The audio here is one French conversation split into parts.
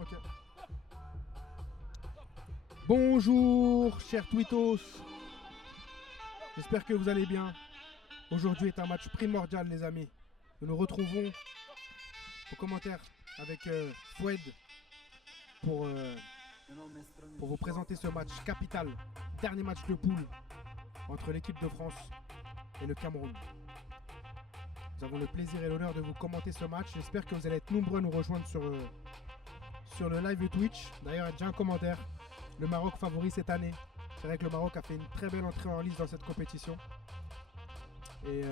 Ok. Bonjour, chers Twittos. J'espère que vous allez bien. Aujourd'hui est un match primordial, les amis. Nous nous retrouvons aux commentaires avec Foued pour vous présenter ce match capital. Dernier match de poule entre l'équipe de France et le Cameroun. Nous avons le plaisir et l'honneur de vous commenter ce match. J'espère que vous allez être nombreux à nous rejoindre sur le live Twitch. D'ailleurs, il y a déjà un commentaire. Le Maroc favori cette année. C'est vrai que le Maroc a fait une très belle entrée en lice dans cette compétition. Et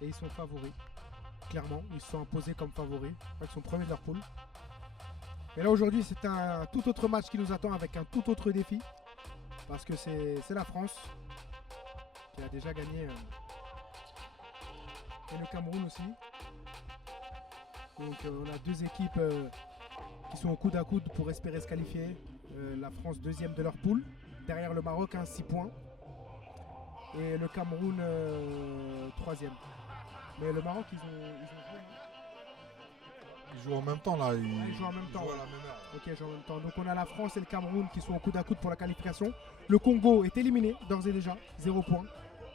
ils sont favoris. Clairement, ils se sont imposés comme favoris. Ils sont premiers de leur poule. Et là aujourd'hui, c'est un tout autre match qui nous attend avec un tout autre défi. Parce que c'est la France qui a déjà gagné. Et le Cameroun aussi. Donc on a deux équipes qui sont au coude à coude pour espérer se qualifier. La France deuxième de leur poule. Derrière le Maroc, 6 points. Et le Cameroun troisième. Mais le Maroc, ils ont joué. Ils jouent en même temps là. Ils jouent en même temps. Jouent à la même heure. Ok, ils jouent en même temps. Donc on a la France et le Cameroun qui sont au coude à coude pour la qualification. Le Congo est éliminé d'ores et déjà, 0 points.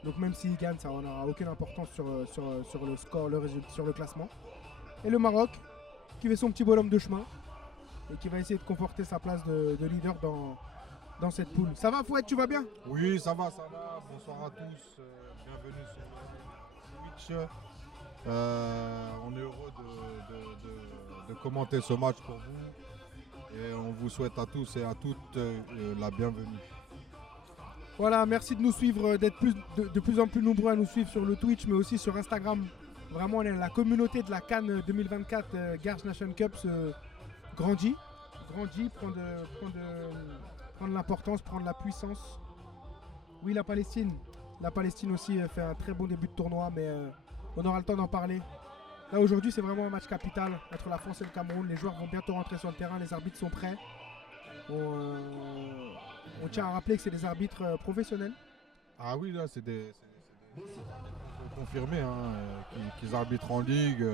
Donc même s'ils gagnent, ça n'aura aucune importance sur le score, sur le classement. Et le Maroc qui fait son petit bonhomme de chemin et qui va essayer de conforter sa place de leader dans cette poule. Ça va Fouette, tu vas bien? Oui, ça va. Bonsoir à tous. Bienvenue sur Twitch. On est heureux de commenter ce match pour vous. Et on vous souhaite à tous et à toutes la bienvenue. Voilà, merci de nous suivre, d'être de plus en plus nombreux à nous suivre sur le Twitch, mais aussi sur Instagram. Vraiment, on est la communauté de la CAN 2024 Garage Nation Cup grandit, prend de l'importance, prend de la puissance. Oui, la Palestine aussi fait un très bon début de tournoi, mais on aura le temps d'en parler. Là, aujourd'hui, c'est vraiment un match capital entre la France et le Cameroun. Les joueurs vont bientôt rentrer sur le terrain, les arbitres sont prêts. On tient à rappeler que c'est des arbitres professionnels. Ah oui, là, c'est des confirmés qu'ils arbitrent en ligue.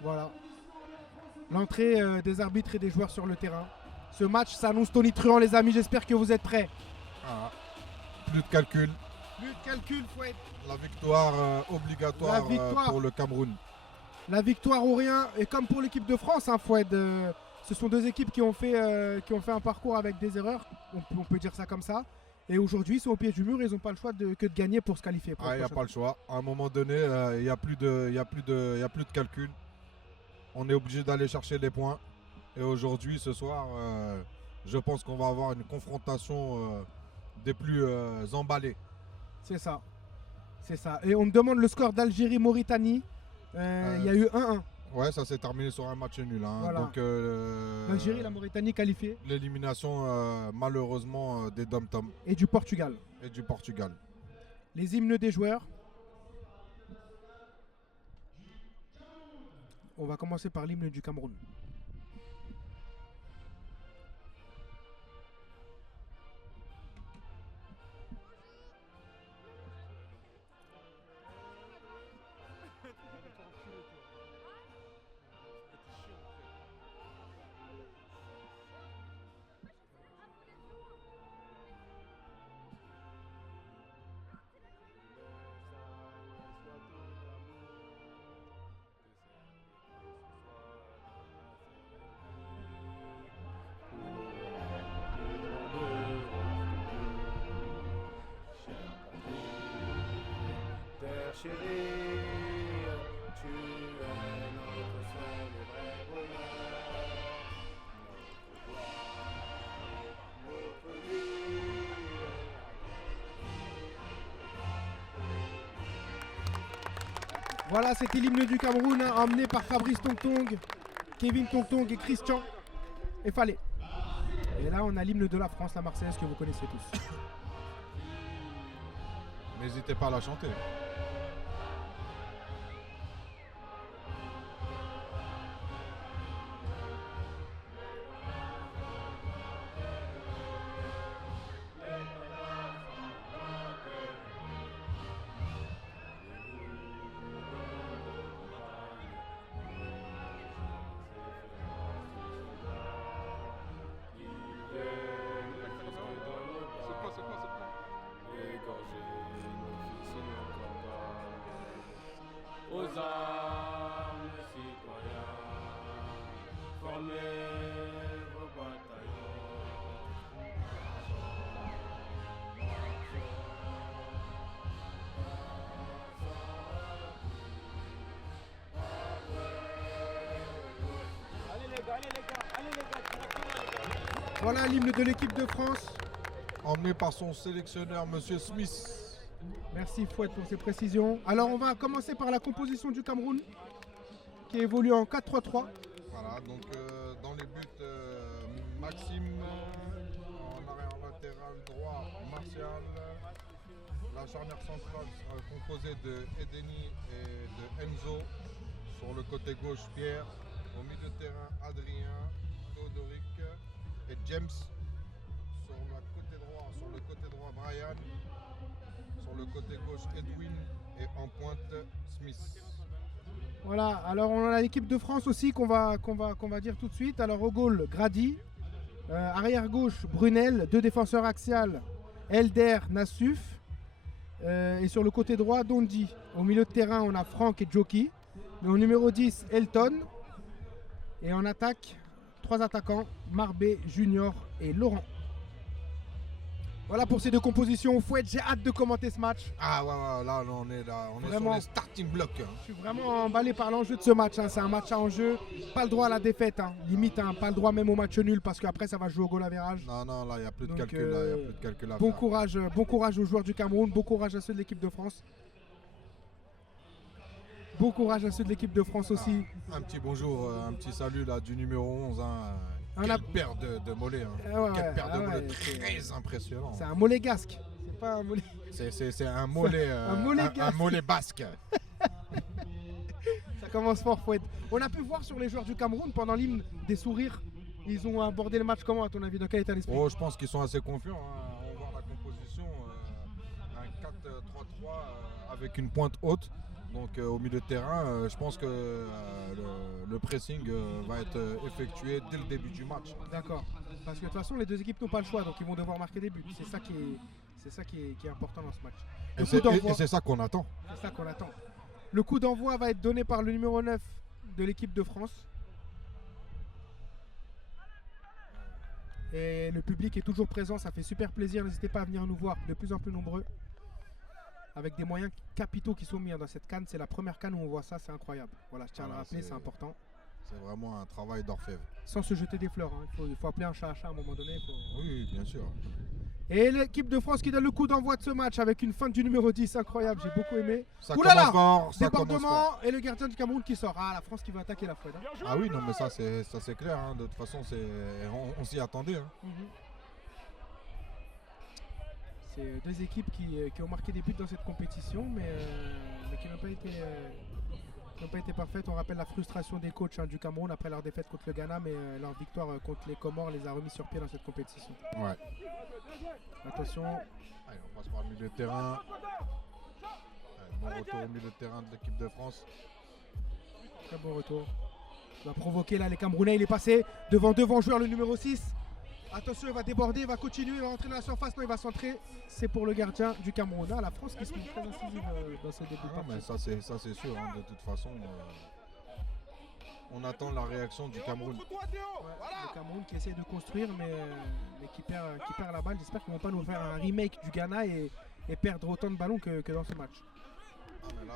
Voilà. L'entrée des arbitres et des joueurs sur le terrain. Ce match s'annonce tonitruant, les amis. J'espère que vous êtes prêts. Ah, plus de calcul. Plus de calcul, Fouette. La victoire obligatoire pour le Cameroun. La victoire ou rien. Et comme pour l'équipe de France, Fouette. Ce sont deux équipes qui ont fait un parcours avec des erreurs. On peut dire ça comme ça. Et aujourd'hui, ils sont au pied du mur. Ils n'ont pas le choix que de gagner pour se qualifier. Il n'y a pas le choix. À un moment donné, il n'y a plus de calcul. On est obligé d'aller chercher les points. Et aujourd'hui, ce soir, je pense qu'on va avoir une confrontation des plus emballées. C'est ça. Et on me demande le score d'Algérie-Mauritanie. Il y a eu 1-1. Ouais, ça s'est terminé sur un match nul. Voilà. Donc, l'Algérie et la Mauritanie qualifiées. L'élimination, malheureusement, des Dom-Tom. Et du Portugal. Les hymnes des joueurs. On va commencer par l'hymne du Cameroun. Chérie, tu es notre seul et vrai bonheur, notre vie. Voilà, c'était l'hymne du Cameroun, emmené par Fabrice Tongtong, Kevin Tongtong et Christian et Fallait. Et là, on a l'hymne de la France, la Marseillaise, que vous connaissez tous. N'hésitez pas à la chanter. armes, citoyens, formez vos bataillons. Voilà l'hymne de l'équipe de France. Emmené par son sélectionneur, Monsieur Smith. Merci Fouad pour ces précisions. Alors on va commencer par la composition du Cameroun qui évolue en 4-3-3. Voilà, donc dans les buts, Maxime, en arrière latéral droit, Martial. La charnière centrale sera composée de Edeni et de Enzo. Sur le côté gauche, Pierre. Au milieu de terrain, Adrien, Théodoric et James. Sur le côté droit, Brian. Sur le côté gauche, Edwin. Et en pointe, Smith. Voilà, alors on a l'équipe de France aussi qu'on va dire tout de suite. Alors au goal, Grady. Arrière gauche, Brunel. Deux défenseurs axiales, Elder, Nassuf. Et sur le côté droit, Dondi. Au milieu de terrain, on a Franck et Joki. Mais au numéro 10, Elton. Et en attaque, 3 attaquants, Marbé, Junior et Laurent. Voilà pour ces deux compositions. Fouette, j'ai hâte de commenter ce match. Ah ouais, là on est Vraiment. sur les starting blocks. Je suis vraiment emballé par l'enjeu de ce match. Hein. C'est un match à enjeu. Pas le droit à la défaite. Hein. Limite, hein. Pas le droit même au match nul parce qu'après ça va jouer au goal average. Non, là il n'y a plus de Donc, calcul. Là, y a plus de calcul à bon faire. bon courage aux joueurs du Cameroun. Bon courage à ceux de l'équipe de France. Bon courage à ceux de l'équipe de France aussi. Un petit bonjour, un petit salut là du numéro 11. On Quelle a- paire de mollets. Hein. Ah ouais, Quelle paire de ah mollets ouais, très impressionnant. C'est un mollet gasque. C'est pas un mollet. C'est un mollet, un mollet un gasque. mollet basque. Ça commence fort, Fouette. On a pu voir sur les joueurs du Cameroun pendant l'hymne des sourires. Ils ont abordé le match comment à ton avis? Dans quel état d'esprit? Oh, je pense qu'ils sont assez confiants. Hein. On voit la composition, un 4-3-3 avec une pointe haute. Donc au milieu de terrain, je pense que le pressing va être effectué dès le début du match. D'accord. Parce que de toute façon, les deux équipes n'ont pas le choix, donc ils vont devoir marquer des buts. C'est ça qui est important dans ce match. Le coup d'envoi, Et c'est ça qu'on attend. c'est ça qu'on attend. Le coup d'envoi va être donné par le numéro 9 de l'équipe de France. Et le public est toujours présent, ça fait super plaisir. N'hésitez pas à venir nous voir, de plus en plus nombreux. Avec des moyens capitaux qui sont mis dans cette canne. C'est la première canne où on voit ça, c'est incroyable. Voilà, je tiens à le Voilà, rappeler, c'est- c'est important. C'est vraiment un travail d'orfèvre. Sans se jeter des fleurs, hein. Il faut appeler un chat à un moment donné. Oui, bien sûr. Et l'équipe de France qui donne le coup d'envoi de ce match avec une fin du numéro 10, incroyable, j'ai beaucoup aimé. Ça Ouh là là, commence fort, ça commence débordement fort. et le gardien du Cameroun qui sort. Ah, la France qui va attaquer la Fouette. Hein. Ah oui, non, mais ça c'est clair. Hein. De toute façon, on s'y attendait. Hein. C'est deux équipes qui ont marqué des buts dans cette compétition, mais qui n'ont pas été parfaites. On rappelle la frustration des coachs du Cameroun après leur défaite contre le Ghana, mais leur victoire contre les Comores les a remis sur pied dans cette compétition. Ouais. Attention, Allez, on passe par le milieu de terrain. Bon retour au milieu de terrain de l'équipe de France. très bon retour. Il va provoquer là les Camerounais, il est passé devant joueur le numéro 6. Attention, il va déborder, il va continuer, il va rentrer dans la surface, non il va centrer. C'est pour le gardien du Cameroun. Ah, la France qui se montre très incisive dans ce début de Ah, partie. mais ça c'est sûr. Hein. De toute façon, on attend la réaction du Cameroun. Ouais, le Cameroun qui essaie de construire mais qui perd la balle. J'espère qu'ils ne vont pas nous faire un remake du Ghana et perdre autant de ballons que dans ce match. Ah, mais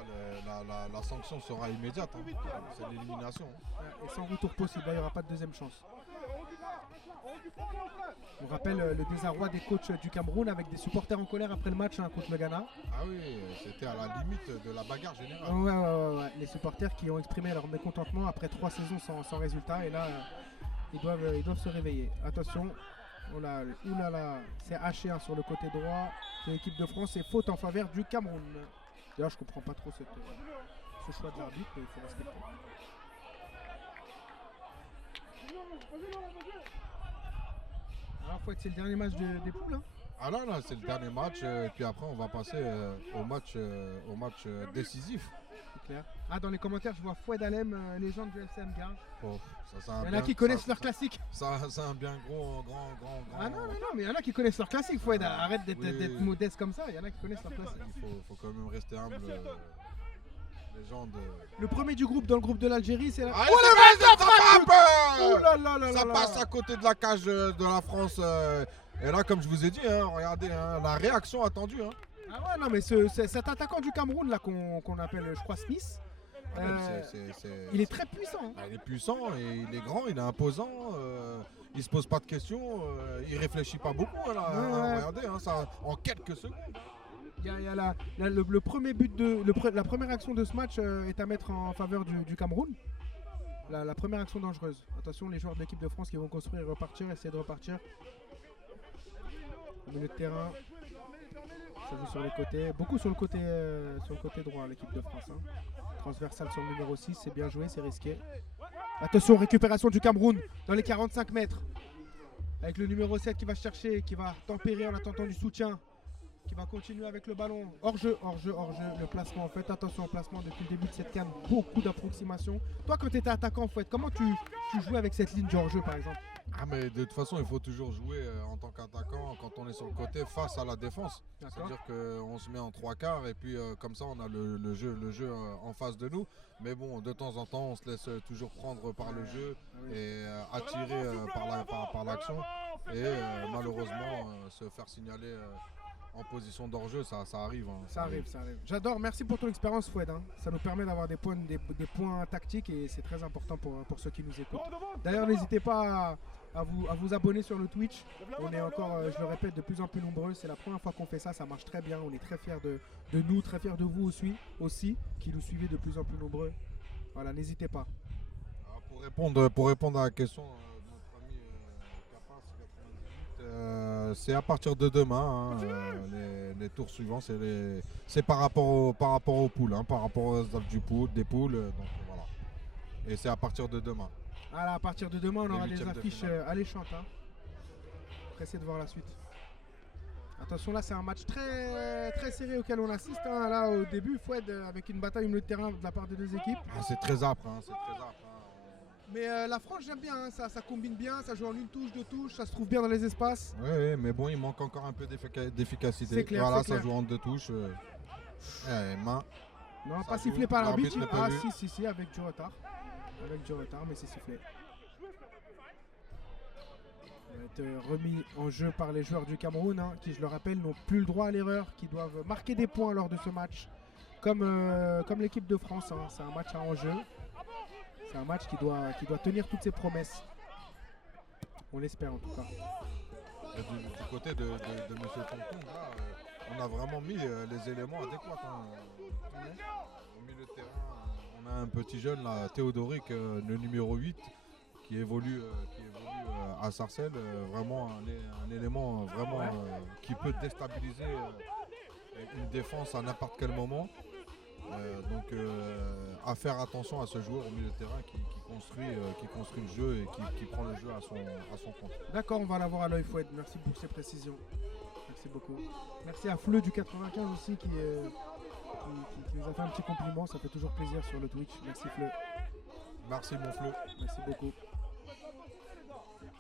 là, la sanction sera immédiate. Hein. C'est l'élimination. Hein. Ouais, et sans retour possible, là, il n'y aura pas de deuxième chance. On rappelle le désarroi des coachs du Cameroun avec des supporters en colère après le match contre le Ghana. Ah oui, c'était à la limite de la bagarre générale. Ouais. Les supporters qui ont exprimé leur mécontentement après 3 saisons sans résultat et là ils doivent se réveiller. Attention, oulala, c'est haché sur le côté droit de l'équipe de France et faute en faveur du Cameroun. D'ailleurs je comprends pas trop ce choix de l'arbitre mais il faut respecter. Alors faut être c'est le dernier match des poules. Hein. Ah là, c'est le dernier match. Et puis après, on va passer au match décisif. C'est clair. Ah, dans les commentaires, je vois Foued Alem, légende du LCM Garges. Oh, ça, Il y en a qui connaissent leur classique. Ça, c'est un bien grand. Ah non, mais il y en a qui connaissent leur classique, Foued. Ah, Arrête d'être oui. modeste comme ça, il y en a qui connaissent leur classique. Il faut quand même rester humble. Légende. Le premier du groupe dans le groupe de l'Algérie, c'est la. Allez, ça frappe. Oh là là là Ça là passe là. à côté de la cage de la France. Et là, comme je vous ai dit, hein, regardez, hein, la réaction attendue. Hein. Ah ouais, non, mais cet attaquant du Cameroun là qu'on appelle, je crois, Smith, il est très puissant. Il est puissant, et il est grand, il est imposant. Il se pose pas de questions, il réfléchit pas beaucoup. Là, Ouais. Regardez, hein, ça, en quelques secondes. Il y a le premier but la première action de ce match est à mettre en faveur du Cameroun. La première action dangereuse. Attention, les joueurs de l'équipe de France qui vont construire et repartir, essayer de repartir. Au milieu de terrain, ça joue sur les côtés, beaucoup sur le côté droit, l'équipe de France. Hein. Transversal sur le numéro 6, c'est bien joué, c'est risqué. Attention, récupération du Cameroun dans les 45 mètres. Avec le numéro 7 qui va chercher, qui va tempérer en attendant du soutien. Qui va continuer avec le ballon. Hors-jeu, le placement. Faites attention au placement depuis le début de cette canne. Beaucoup d'approximations. Toi, quand tu étais attaquant, comment tu jouais avec cette ligne de hors-jeu, par exemple? Ah, mais de toute façon, il faut toujours jouer en tant qu'attaquant quand on est sur le côté face à la défense. C'est-à-dire qu'on se met en 3/4 et puis comme ça, on a le jeu en face de nous. Mais bon, de temps en temps, on se laisse toujours prendre par le jeu et attirer par l'action. Et malheureusement, se faire signaler en position d'hors-jeu, ça arrive. Hein. Ça arrive. J'adore, merci pour ton expérience, Foued. Hein. Ça nous permet d'avoir des points tactiques et c'est très important pour ceux qui nous écoutent. D'ailleurs, n'hésitez pas à vous abonner sur le Twitch. On est encore, je le répète, de plus en plus nombreux. C'est la première fois qu'on fait ça, ça marche très bien. On est très fiers de nous, très fiers de vous aussi, qui nous suivez de plus en plus nombreux. Voilà, n'hésitez pas. Alors, pour répondre à la question de notre ami Capas 98, c'est à partir de demain. Hein, les tours suivants, c'est par rapport aux poules, hein, par rapport aux staff des poules. Donc voilà. Et c'est à partir de demain. Voilà, à partir de demain, on aura des huitièmes de affiches finale. alléchantes. Hein. Pressé de voir la suite. Attention, là, c'est un match très, très serré auquel on assiste. Hein. Là, au début, Foued avec une bataille au milieu de terrain de la part des deux équipes. Ah, c'est très âpre. Hein, Mais la France, j'aime bien. Hein. Ça combine bien. Ça joue en une touche, deux touches. Ça se trouve bien dans les espaces. Oui, mais bon, il manque encore un peu d'efficacité. C'est clair, Voilà, c'est ça clair. joue en deux touches. Main. Non, Ça pas joue. sifflé par l'arbitre. L'arbitre n'est pas Ah, vu. si, avec du retard. Avec du retard, mais c'est sifflé. Ça va être remis en jeu par les joueurs du Cameroun, hein, qui, je le rappelle, n'ont plus le droit à l'erreur, qui doivent marquer des points lors de ce match, comme l'équipe de France. Hein. C'est un match à enjeu. C'est un match qui doit tenir toutes ses promesses. On l'espère en tout cas. Et du côté de M. Tonton, là, on a vraiment mis les éléments adéquats. Hein. Au milieu de terrain, on a un petit jeune, là, Théodoric, le numéro 8, qui évolue à Sarcelles. Vraiment un élément vraiment qui peut déstabiliser une défense à n'importe quel moment. Donc à faire attention à ce joueur au milieu de terrain qui construit le jeu et qui prend le jeu à son compte. D'accord, on va l'avoir à l'œil Foued. Merci pour ces précisions. Merci beaucoup. Merci à Fleu du 95 aussi qui nous a fait un petit compliment. Ça fait toujours plaisir sur le Twitch. Merci Fleu. Merci mon Fleu. Merci beaucoup.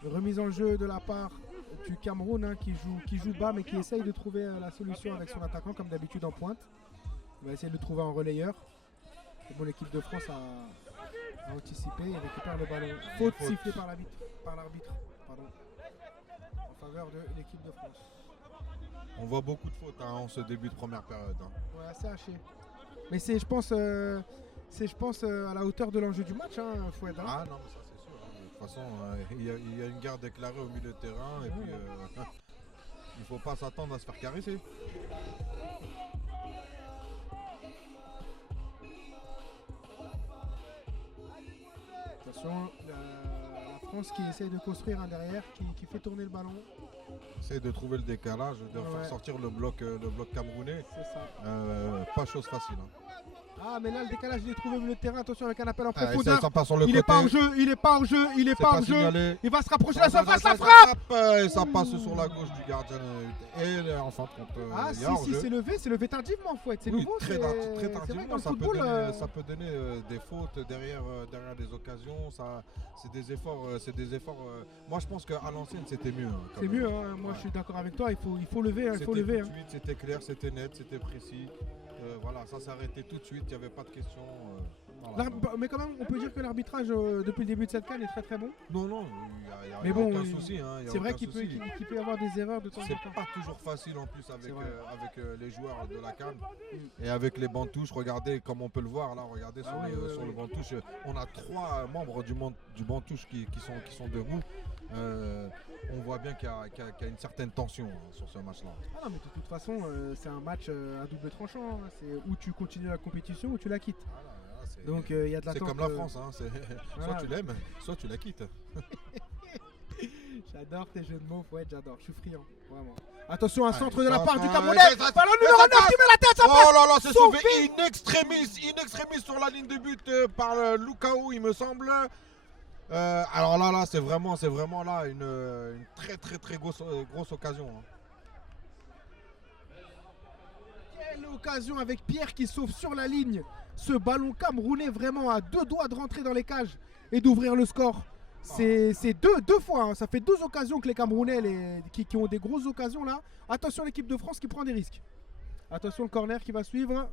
Remise en jeu de la part du Cameroun, hein, qui joue bas mais qui essaye de trouver la solution avec son attaquant comme d'habitude en pointe. Il va essayer de le trouver en relayeur. Et bon, l'équipe de France a anticipé et récupère le ballon. Faute sifflée par l'arbitre. Pardon. En faveur de l'équipe de France. On voit beaucoup de fautes en ce début de première période. Hein. Ouais, assez haché. Mais c'est, je pense, à la hauteur de l'enjeu du match, hein, Foued. Hein. Ah non, mais ça c'est sûr. Hein. De toute façon, il y a une guerre déclarée au milieu de terrain et puis il ne faut pas s'attendre à se faire caresser. Attention, la France qui essaye de construire un derrière, qui fait tourner le ballon. Essaye de trouver le décalage, de faire sortir le bloc camerounais. C'est ça. Pas chose facile. Hein. Ah, mais là, le décalage, il est trouvé au milieu de terrain. Attention avec un appel en Ça profondeur. part sur le Il côté. n'est pas en jeu, il n'est pas en jeu, il n'est C'est pas en jeu. signalé. Il va se rapprocher de la surface, la Ça frappe. et ça passe sur la gauche du gardien. Et enfin, Ah, il y a hors-jeu. c'est levé tardivement, Foued. C'est Oui, nouveau. très c'est vrai que tardivement. dans le Ça football, peut donner des fautes derrière des occasions. C'est des efforts. Moi, je pense qu'à l'ancienne, c'était mieux. Hein, c'est mieux, hein. Moi je suis d'accord avec toi, il faut lever. Hein, il faut C'était lever tout hein. de suite, c'était clair, c'était net, c'était précis. Voilà, ça s'est arrêté tout de suite, il n'y avait pas de question. Mais quand même, on peut dire que l'arbitrage depuis le début de cette CAN est très très bon. Non, non, il Mais n'y a, bon, aucun souci. Hein, c'est vrai qu'il peut y avoir des erreurs de temps en temps. C'est pas toujours facile en plus avec les joueurs de la CAN. Et avec les bancs de touche, regardez comme on peut le voir là, regardez sur le banc de touche. On a 3 membres du banc de touche qui sont debout. On voit bien qu'il y a une certaine tension sur ce match-là. Ah non, mais de toute façon, c'est un match à double tranchant. Hein. C'est où tu continues la compétition ou tu la quittes. Donc il y a de l'attente. C'est comme la France, hein. Soit tu l'aimes, soit tu la quittes. J'adore tes jeux de mots, ouais, j'adore, je suis friand, vraiment. Attention, un centre de la part du Camerounais. Ballon numéro 9 qui met la tête, ça passe. Oh là là, c'est sauvé in extremis sur la ligne de but par Lukao, il me semble. Alors là, c'est vraiment là une très grosse occasion. Hein. Quelle occasion avec Pierre qui sauve sur la ligne. Ce ballon camerounais vraiment à 2 doigts de rentrer dans les cages et d'ouvrir le score. C'est deux fois, hein. Ça fait 2 occasions que les Camerounais qui ont des grosses occasions là. Attention l'équipe de France qui prend des risques. Attention le corner qui va suivre.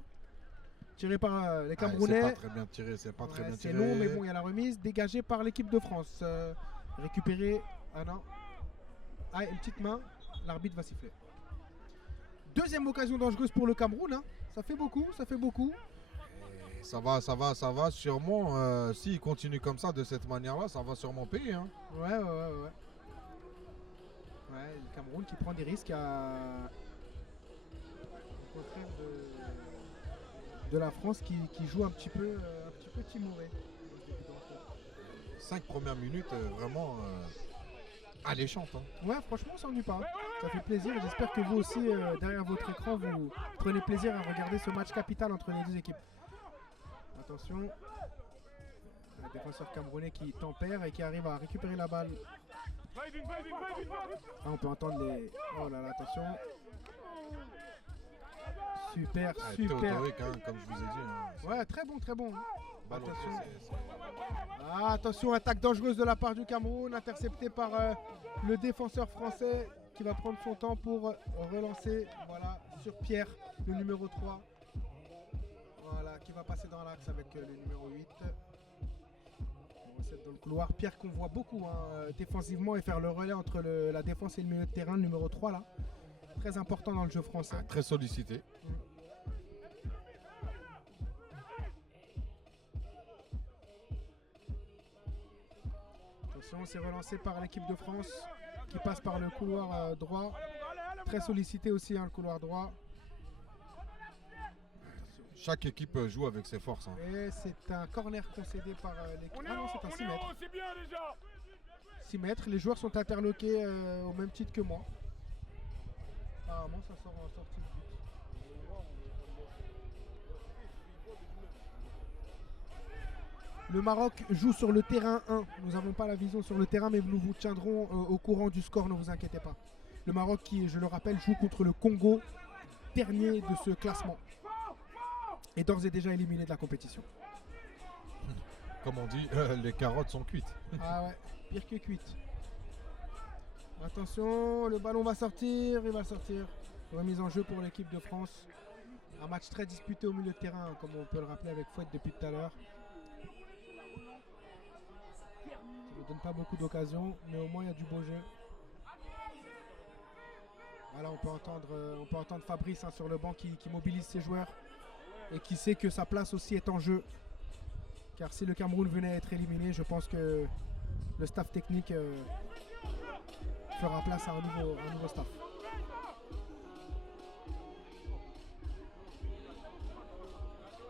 Tiré par les Camerounais. C'est pas très bien tiré, c'est pas très bien tiré. C'est long mais bon il y a la remise. Dégagée par l'équipe de France. Récupéré. Ah non. Ah une petite main. L'arbitre va siffler. Deuxième occasion dangereuse pour le Cameroun. Hein. Ça fait beaucoup. Ça va sûrement, s'il continue comme ça, de cette manière-là, ça va sûrement payer. Hein. Ouais, le Cameroun qui prend des risques au contraire de la France qui joue un petit peu timoré. 5 premières minutes, vraiment alléchantes. Hein. Ouais, franchement, ça s'ennuie pas. Ça fait plaisir et j'espère que vous aussi, derrière votre écran, vous prenez plaisir à regarder ce match capital entre les deux équipes. Attention, le défenseur camerounais qui tempère et qui arrive à récupérer la balle. Ah, on peut entendre les... Oh là là, attention. Super. Théodoric, hein, comme je vous ai dit. Hein. Ouais, très bon. Attention. Attention, attaque dangereuse de la part du Cameroun, interceptée par le défenseur français qui va prendre son temps pour relancer. Voilà, sur Pierre, le numéro 3. Voilà, qui va passer dans l'axe avec le numéro 8. On recette dans le couloir. Pierre qu'on voit beaucoup défensivement et faire le relais entre la défense et le milieu de terrain, le numéro 3 là. Très important dans le jeu français. Très sollicité. Attention, c'est relancé par l'équipe de France qui passe par le couloir droit. Très sollicité aussi le couloir droit. Chaque équipe joue avec ses forces. Hein. Et c'est un corner concédé par l'équipe. Ah non, c'est un 6 mètres. 6 mètres. Les joueurs sont interloqués au même titre que moi. Apparemment, ça sort en sortie de but. Le Maroc joue sur le terrain 1. Nous n'avons pas la vision sur le terrain, mais nous vous tiendrons au courant du score, ne vous inquiétez pas. Le Maroc qui, je le rappelle, joue contre le Congo, dernier de ce classement. Est d'ores et déjà éliminé de la compétition. Comme on dit, les carottes sont cuites. Ah ouais, pire que cuites. Attention, le ballon va sortir, il va sortir. Remise en jeu pour l'équipe de France. Un match très disputé au milieu de terrain, comme on peut le rappeler avec Fouette depuis tout à l'heure. Ça ne donne pas beaucoup d'occasions, mais au moins il y a du beau jeu. Voilà, on peut entendre Fabrice sur le banc qui mobilise ses joueurs et qui sait que sa place aussi est en jeu. Car si le Cameroun venait à être éliminé, je pense que le staff technique fera place à un nouveau staff.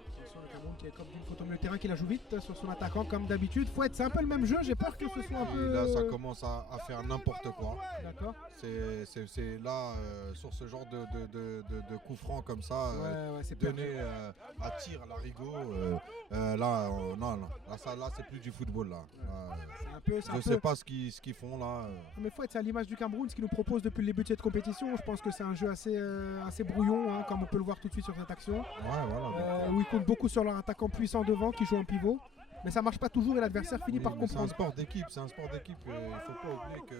Attention, le Cameroun qui est comme d'une photo milieu de terrain, qui la joue vite sur son attaquant comme d'habitude. Fouette, c'est un peu le même jeu, j'ai peur que ce soit un peu... Là, ça commence à faire n'importe quoi. D'accord. C'est là, sur ce genre de coup franc comme ça, c'est donné à tir, à l'arigot. Là, c'est plus du football. Là. Je ne sais pas ce qu'ils font là. Mais Fouette, c'est à l'image du Cameroun, ce qu'ils nous propose depuis le début de cette compétition. Je pense que c'est un jeu assez brouillon, comme on peut le voir tout de suite sur cette action. Où ils comptent beaucoup sur leur attaquant puissant devant qui joue en pivot. Mais ça marche pas toujours et l'adversaire finit par comprendre. C'est un sport d'équipe, Il ne faut pas oublier que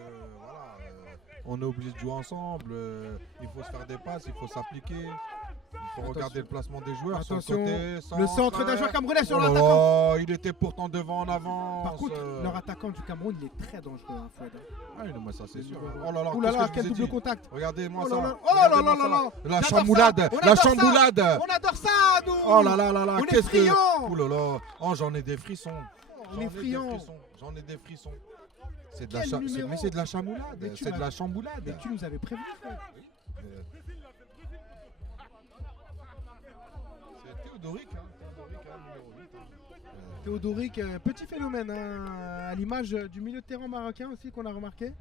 on est obligé de jouer ensemble. Il faut se faire des passes, il faut s'appliquer. Il faut regarder le placement des joueurs. Sur Attention, le côté, le centre d'un joueur camerounais sur Oh là l'attaquant. là, il était pourtant devant en avance. Par contre, leur attaquant du Cameroun, il est très dangereux, hein, Fouad. Ah, non, mais ça c'est sûr. numéro- Oh là là, Oh là qu'est-ce là, que je quel vous ai double dit? contact. Regardez-moi Oh ça. là là, oh là Regardez-moi là ça. là là. La J'adore chamboulade, ça. On la adore ça. chamboulade. On adore ça, nous. Oh là là là là, On est qu'est-ce que... friands. Oh là là, oh j'en ai des frissons. On J'en est ai des friands. frissons, J'en ai des frissons. C'est de la Quel numéro? mais c'est de la chamoulade, Mais tu c'est de m'as- la chamboulade. Mais tu nous avais prévenu, Fouad. Euh, C'est Théodoric, hein. Théodoric, hein, numéro 8. Hein. Théodoric, petit phénomène, hein, à l'image du milieu de terrain marocain aussi qu'on a remarqué.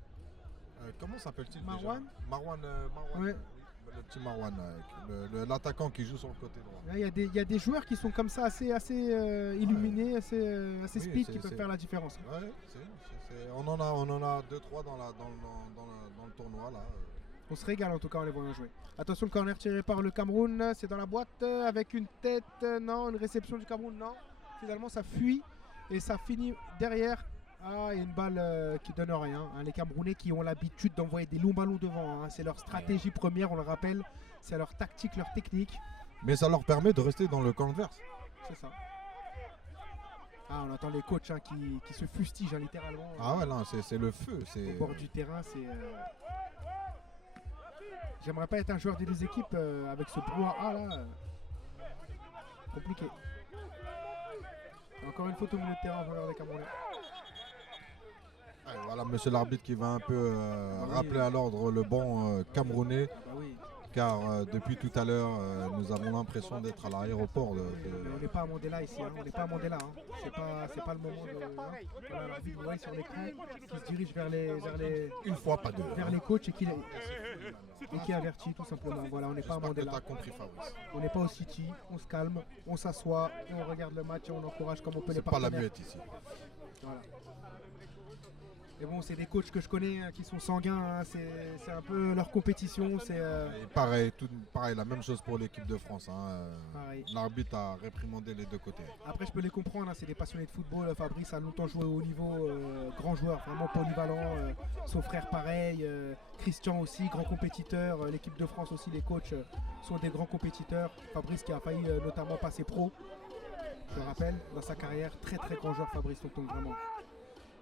Comment s'appelle-t-il Marwan. déjà Marwan, Ouais. le petit Marwan, l'attaquant qui joue sur le côté droit. Là, il y a des joueurs qui sont comme ça, assez illuminés, assez Oui, speed, c'est- qui peuvent c'est- faire la différence. Ouais, on en a 2-3 dans le tournoi là. On se régale en tout cas en les voyant jouer. Attention, le corner tiré par le Cameroun, c'est dans la boîte avec une tête, non, une réception du Cameroun, non. Finalement, ça fuit et ça finit derrière. Ah, il y a une balle qui donne rien. Hein. Les Camerounais qui ont l'habitude d'envoyer des longs ballons devant, hein. C'est leur stratégie première, on le rappelle. C'est leur tactique, leur technique. Mais ça leur permet de rester dans le camp adverse. C'est ça. Ah, on entend les coachs hein, qui se fustigent hein, littéralement. Ah ouais, non, c'est le feu. Au bord du terrain, c'est. J'aimerais pas être un joueur des deux équipes avec ce brouhaha là. Compliqué. Encore une faute au milieu de terrain en faveur des Camerounais. Ouais, voilà, monsieur l'arbitre qui va un peu oui. rappeler à l'ordre le bon Camerounais. Ah bah oui. Car depuis tout à l'heure, nous avons l'impression d'être à l'aéroport. Mais on n'est pas à Mandela ici, hein. On n'est pas à Mandela. Hein. C'est pas le moment de. Hein. Voilà, l'arbitre, vous voyez sur l'écran, qui se dirige Une fois, pas deux. vers les coachs et qui avertit tout simplement. Voilà, on n'est pas à J'espère que Mandela. tu as compris, Fabrice. On n'est pas au City, on se calme, on s'assoit, et on regarde le match et on encourage comme on peut les C'est pas la partenaires. muette ici. Voilà. Et bon, c'est des coachs que je connais hein, qui sont sanguins, hein. C'est un peu leur compétition. C'est Et pareil, la même chose pour l'équipe de France. Hein. pareil. L'arbitre a réprimandé les deux côtés. Après, je peux les comprendre, hein, c'est des passionnés de football. Fabrice a longtemps joué au haut niveau, grand joueur, vraiment polyvalent. Son frère, pareil. Christian aussi, grand compétiteur. L'équipe de France aussi, les coachs sont des grands compétiteurs. Fabrice qui a failli notamment passer pro, je le rappelle, dans sa carrière. Très très grand joueur, Fabrice Tonton, vraiment.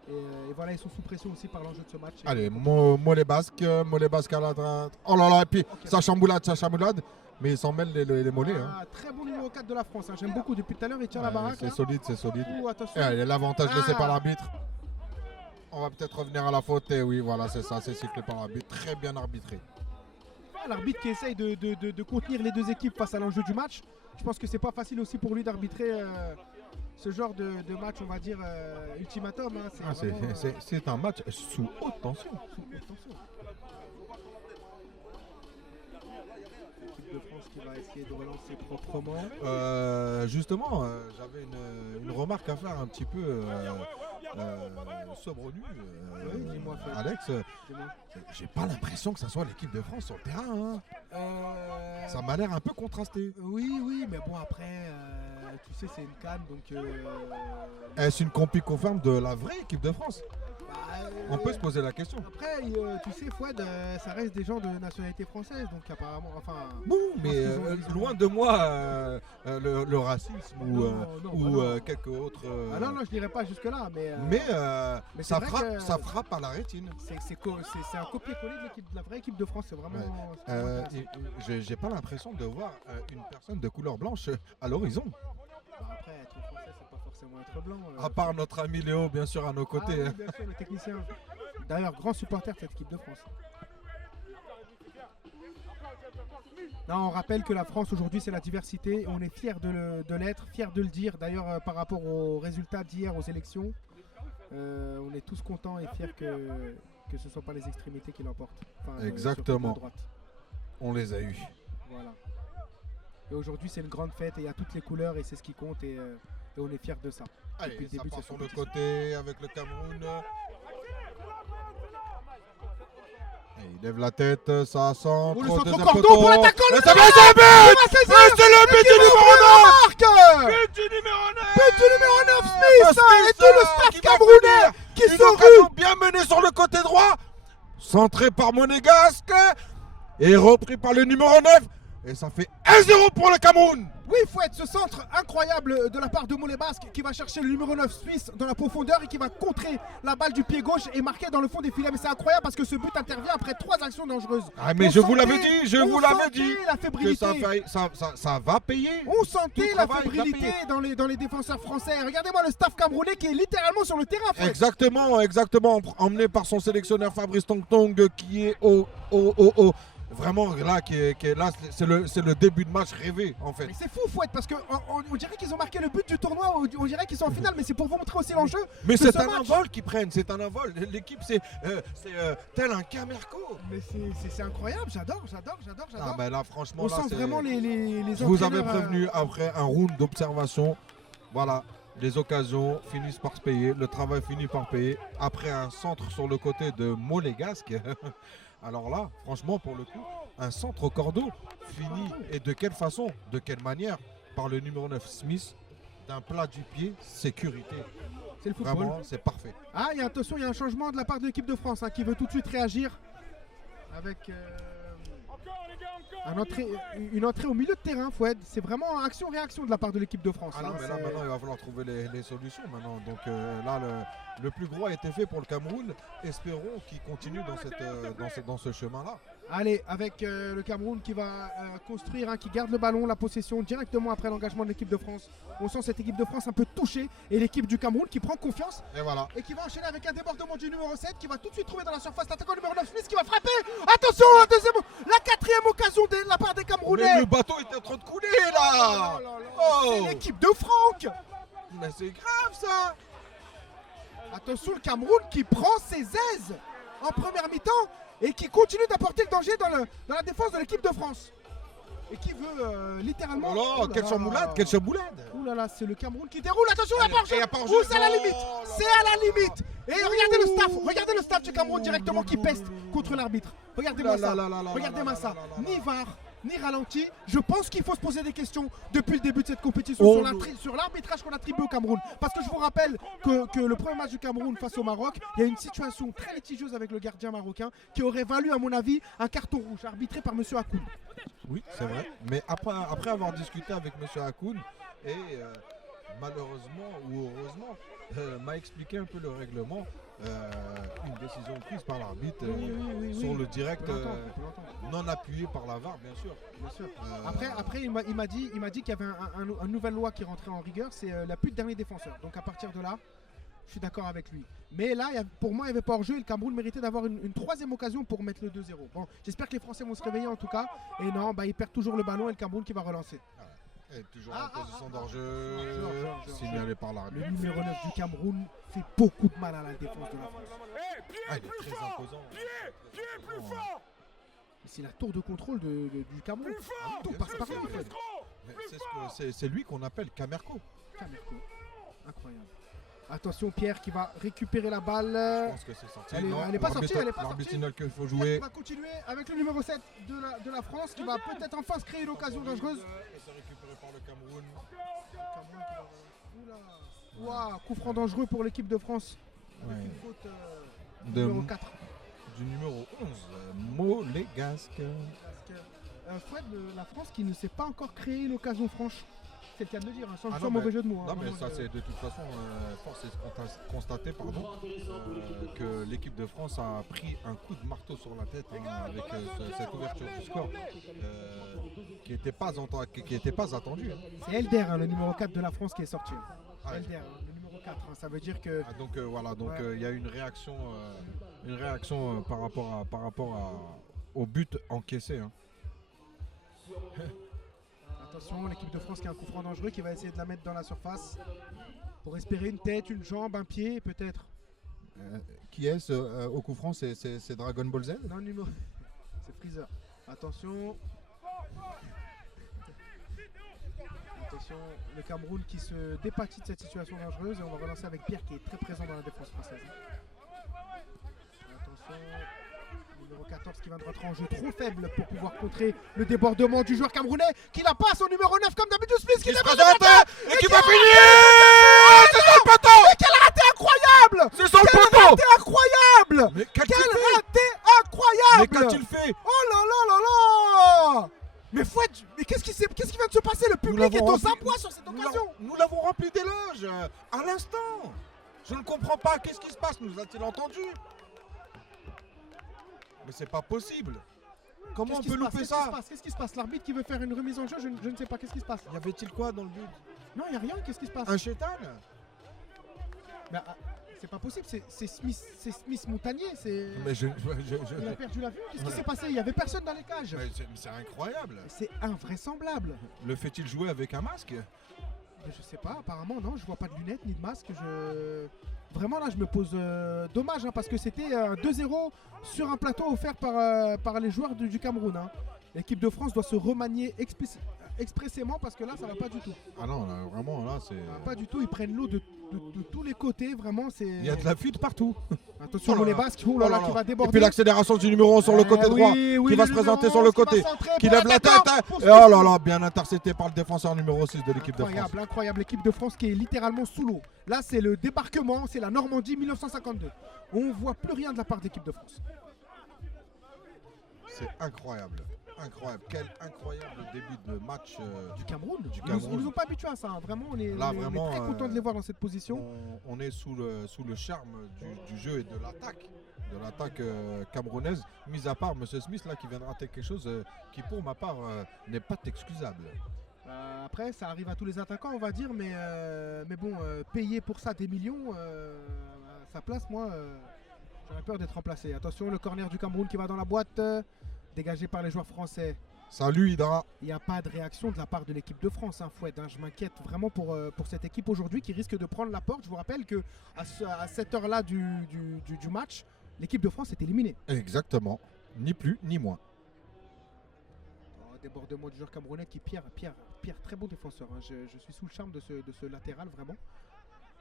Et voilà, ils sont sous pression aussi par l'enjeu de ce match. Allez, Mollet Basque à la droite. Oh là là, et puis Ok. ça chamboulade. Mais ils s'en mêlent les mollets. Hein. Ah, très bon numéro 4 de la France, hein. J'aime beaucoup depuis tout à l'heure, il tient la Ouais, baraque. c'est là. solide, c'est solide. Ouh, attention. Et allez, l'avantage laissé Ah. par l'arbitre. On va peut-être revenir à la faute. Et oui, voilà, c'est ça, c'est sifflé par l'arbitre. Très bien arbitré. L'arbitre qui essaye de contenir les deux équipes face à l'enjeu du match. Je pense que c'est pas facile aussi pour lui d'arbitrer ce genre de match, on va dire, ultimatum. Hein. Ah, vraiment, c'est un match sous haute tension. sous haute tension. L'équipe de France qui va essayer de relancer proprement. Justement, j'avais une remarque à faire un petit peu saugrenu. Oui, dis-moi, Fred. Alex, Dis-moi. j'ai pas l'impression que ça soit l'équipe de France sur le terrain. Hein. Ça m'a l'air un peu contrasté. Oui, mais bon, après, tu sais, c'est une canne, donc. Est-ce une compil confirme de la vraie équipe de France? On peut se poser la question. Après, tu sais, Fouad, ça reste des gens de nationalité française, donc apparemment, enfin. Bon, mais qu'ils ont- loin de moi le racisme Non, ou bah non. quelques autres. Ah non, je dirais pas jusque-là, mais. Mais, mais ça, c'est vrai que- ça frappe à la rétine. C'est un copier-coller de la vraie équipe de France, c'est vraiment. Ouais. c'est vraiment intéressant. J'ai pas l'impression de voir une personne de couleur blanche à l'horizon. Bah après, être français, c'est pas forcément être blanc. À part notre ami Léo, bien sûr, à nos côtés. Ah, oui, bien sûr, le technicien. D'ailleurs, grand supporter de cette équipe de France. Non, on rappelle que la France aujourd'hui, c'est la diversité. On est fiers de l'être, fiers de le dire. D'ailleurs, par rapport aux résultats d'hier, aux élections, on est tous contents et fiers que ce ne soient pas les extrémités qui l'emportent. Enfin, Exactement. surtout de droite. On les a eus. Voilà. Et aujourd'hui, c'est une grande fête et il y a toutes les couleurs et c'est ce qui compte et on est fiers de ça. Allez, Depuis le ça début de part cette sur le compétition. côté avec le Cameroun. Et il lève la tête, ça centre. Oh, le au centre deuxième encore poteau. pour l'attaquant, Et le ça va, but. c'est le but. va saisir. Et c'est le but du numéro 9. Marc But du numéro 9. But du numéro 9, Smith, et tout le stade qui va camerounais finir. qui Une se occasion rue. bien menée sur le côté droit. Centré par Monégasque. Et repris par le numéro 9. Et ça fait 1-0 pour le Cameroun. Oui, Fouette, ce centre incroyable de la part de Mollet Basque qui va chercher le numéro 9 suisse dans la profondeur et qui va contrer la balle du pied gauche et marquer dans le fond des filets. Mais c'est incroyable parce que ce but intervient après 3 actions dangereuses. Ah mais je vous l'avais dit, la que fébrilité. ça va payer. On sentait Tout la travail va fébrilité payer. dans les défenseurs français. Regardez-moi le staff camerounais qui est littéralement sur le terrain. Fouette. Exactement, emmené par son sélectionneur Fabrice Tong qui est vraiment là, qui est là, c'est le début de match rêvé en fait. Mais c'est fou, Fouette, parce qu'on dirait qu'ils ont marqué le but du tournoi, on dirait qu'ils sont en finale, mais c'est pour vous montrer aussi l'enjeu. Mais c'est un envol qu'ils prennent, c'est un envol. L'équipe, c'est tel un Camerco. Mais c'est incroyable, j'adore. Ah ben là, franchement, on là, sent vraiment les je vous avais entraîneurs, prévenu après un round d'observation. Voilà, les occasions finissent par se payer, le travail finit par payer. Après un centre sur le côté de Monégasque. Alors là, franchement, pour le coup, un centre au cordeau fini. Et de quelle façon, de quelle manière? Par le numéro 9 Smith, d'un plat du pied, sécurité. C'est le football. Vraiment, c'est parfait. Ah, attention, il y a un changement de la part de l'équipe de France qui veut tout de suite réagir avec une entrée au milieu de terrain, Foued. C'est vraiment action-réaction de la part de l'équipe de France. Ah non, mais là, maintenant, il va falloir trouver les solutions maintenant. Donc là, le plus gros a été fait pour le Cameroun. Espérons qu'il continue dans ce chemin-là. Allez, avec le Cameroun qui va construire, qui garde le ballon, la possession directement après l'engagement de l'équipe de France. On sent cette équipe de France un peu touchée et l'équipe du Cameroun qui prend confiance et voilà. Et qui va enchaîner avec un débordement du numéro 7 qui va tout de suite trouver dans la surface l'attaquant numéro 9 Smith qui va frapper. Attention, la quatrième occasion de la part des Camerounais. Mais le bateau est en train de couler là. C'est l'équipe de Franck. Mais c'est grave ça. Attention, le Cameroun qui prend ses aises en première mi-temps et qui continue d'apporter le danger dans la défense de l'équipe de France. Et qui veut littéralement... Oh, quelle chamboulade. Ouh là là, c'est le Cameroun qui déroule. Attention, il y a pas jeu. C'est à la limite. C'est à la limite. Et regardez le staff du Cameroun directement qui peste contre l'arbitre. Regardez-moi ça. Regardez-moi ça. Ni VAR, ni ralenti. Je pense qu'il faut se poser des questions depuis le début de cette compétition sur l'arbitrage qu'on attribue au Cameroun. Parce que je vous rappelle que le premier match du Cameroun face au Maroc, il y a une situation très litigieuse avec le gardien marocain qui aurait valu, à mon avis, un carton rouge arbitré par M. Hakoun. Oui, c'est vrai. Mais après avoir discuté avec M. Hakoun et malheureusement ou heureusement m'a expliqué un peu le règlement, une décision prise par l'arbitre sur le direct non appuyé par la VAR, bien sûr. Après il m'a dit qu'il y avait une nouvelle loi qui rentrait en rigueur, c'est la plus de dernier défenseur. Donc à partir de là, je suis d'accord avec lui. Mais là, pour moi, il n'y avait pas hors-jeu et le Cameroun méritait d'avoir une troisième occasion pour mettre le 2-0. Bon, j'espère que les Français vont se réveiller en tout cas. Et non, ils perdent toujours le ballon et le Cameroun qui va relancer. Et toujours en position d'hors-jeu, signalé par l'arbitre. Le numéro 9 du Cameroun fait beaucoup de mal à la défense de la France. Il est très imposant. C'est la tour de contrôle du Cameroun. Tout passe par lui. C'est lui qu'on appelle Camerco. Incroyable. Attention, Pierre qui va récupérer la balle. Je pense que c'est sorti. Elle n'est pas sortie. L'arbitre signale qu'il faut jouer. Il va continuer avec le numéro 7 de la France qui va peut-être enfin se créer une occasion dangereuse. C'est récupéré par le Cameroun. Waouh, coup franc dangereux pour l'équipe de France. Avec une faute numéro 4. Du numéro 11, Monégasque. Foued, la France qui ne s'est pas encore créé l'occasion franche. C'est le cas de le dire, sans mauvais jeu de mots. Non, mais ça, c'est de toute façon, force est de constater que l'équipe de France a pris un coup de marteau sur la tête avec cette ouverture du score qui n'était pas attendue. C'est Elder, le numéro 4 de la France qui est sorti. Elder, le numéro 4, ça veut dire que... Il y a une réaction par rapport au but encaissé. Attention, l'équipe de France qui a un coup franc dangereux qui va essayer de la mettre dans la surface pour espérer une tête, une jambe, un pied peut-être. Qui est au coup franc? C'est Dragon Ball Z? Non, numéro. C'est Freezer. Attention. Attention, le Cameroun qui se départit de cette situation dangereuse et on va relancer avec Pierre qui est très présent dans la défense française. Attention. Numéro 14 qui vient de rentrer en jeu trop faible pour pouvoir contrer le débordement du joueur camerounais qui la passe au numéro 9 comme d'habitude Smith qui se présente et qui va finir. C'est son poteau. Mais quel raté incroyable. C'est son poteau. Quel raté incroyable. Mais quel raté incroyable. Mais qu'a-t-il fait? Oh là là là là. Mais Fouad, mais qu'est-ce qui vient de se passer? Le public est aux abois sur cette occasion. Nous l'avons rempli d'éloges à l'instant. Je ne comprends pas. Qu'est-ce qui se passe? Nous a-t-il entendu? Mais c'est pas possible. Comment on peut louper ça? Qu'est-ce qui se passe? L'arbitre qui veut faire une remise en jeu, je ne sais pas. Qu'est-ce qui se passe? Y avait-il quoi dans le but? Non, il n'y a rien. Qu'est-ce qui se passe? Un chétan? Mais, c'est pas possible. C'est Smith Montagnier. Mais Il a perdu la vue. Qu'est-ce qui s'est passé? Il n'y avait personne dans les cages. Mais c'est incroyable. C'est invraisemblable. Le fait-il jouer avec un masque? Je sais pas, apparemment non, je vois pas de lunettes ni de masque. Vraiment là je me pose dommage hein, parce que c'était 2-0 sur un plateau offert par les joueurs du Cameroun. Hein. L'équipe de France doit se remanier expressément parce que là ça va pas du tout. Ah non, là, vraiment là c'est... Pas du tout, ils prennent l'eau de tous les côtés, vraiment c'est... Il y a de la fuite partout. Attention les basques, qui va déborder. Et puis l'accélération du numéro 1 sur le côté droit, qui va se présenter sur le côté, qui lève la tête. Et oh là là, bien intercepté par le défenseur numéro 6 de l'équipe de France. Incroyable, l'équipe de France qui est littéralement sous l'eau. Là c'est le débarquement, c'est la Normandie 1952. On voit plus rien de la part de l'équipe de France. C'est incroyable. Incroyable, quel incroyable début de match du Cameroun. Ils nous ont pas habitués à ça, hein. Vraiment on est très contents de les voir dans cette position. On est sous le charme du jeu et de l'attaque camerounaise, mis à part M. Smith là qui viendra rater quelque chose qui pour ma part n'est pas excusable. Après ça arrive à tous les attaquants on va dire, mais bon, payer pour ça des millions, à sa place moi j'aurais peur d'être remplacé. Attention le corner du Cameroun qui va dans la boîte. Dégagé par les joueurs français. Salut Hydra. Il n'y a pas de réaction de la part de l'équipe de France, hein, Fouad. Hein. Je m'inquiète vraiment pour cette équipe aujourd'hui qui risque de prendre la porte. Je vous rappelle qu'à cette heure-là du match, l'équipe de France est éliminée. Exactement. Ni plus ni moins. Débordement du joueur camerounais qui Pierre, très bon défenseur. Hein. Je suis sous le charme de ce latéral vraiment.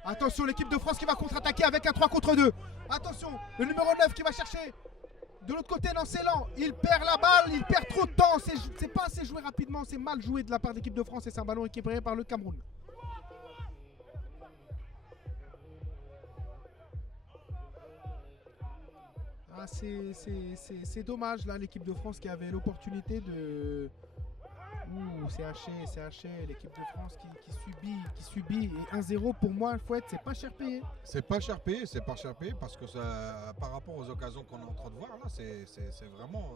Attention l'équipe de France qui va contre-attaquer avec un 3 contre 2. Attention, le numéro 9 qui va chercher. De l'autre côté, dans ses lents, il perd la balle, il perd trop de temps. C'est pas assez joué rapidement, c'est mal joué de la part de l'équipe de France et c'est un ballon récupéré par le Cameroun. Ah, c'est dommage là, l'équipe de France qui avait l'opportunité de... Ouh, c'est haché, l'équipe de France qui subit. Et 1-0 pour moi, Fouad, c'est pas cher payé. C'est pas cher payé parce que ça, par rapport aux occasions qu'on est en train de voir là, c'est vraiment...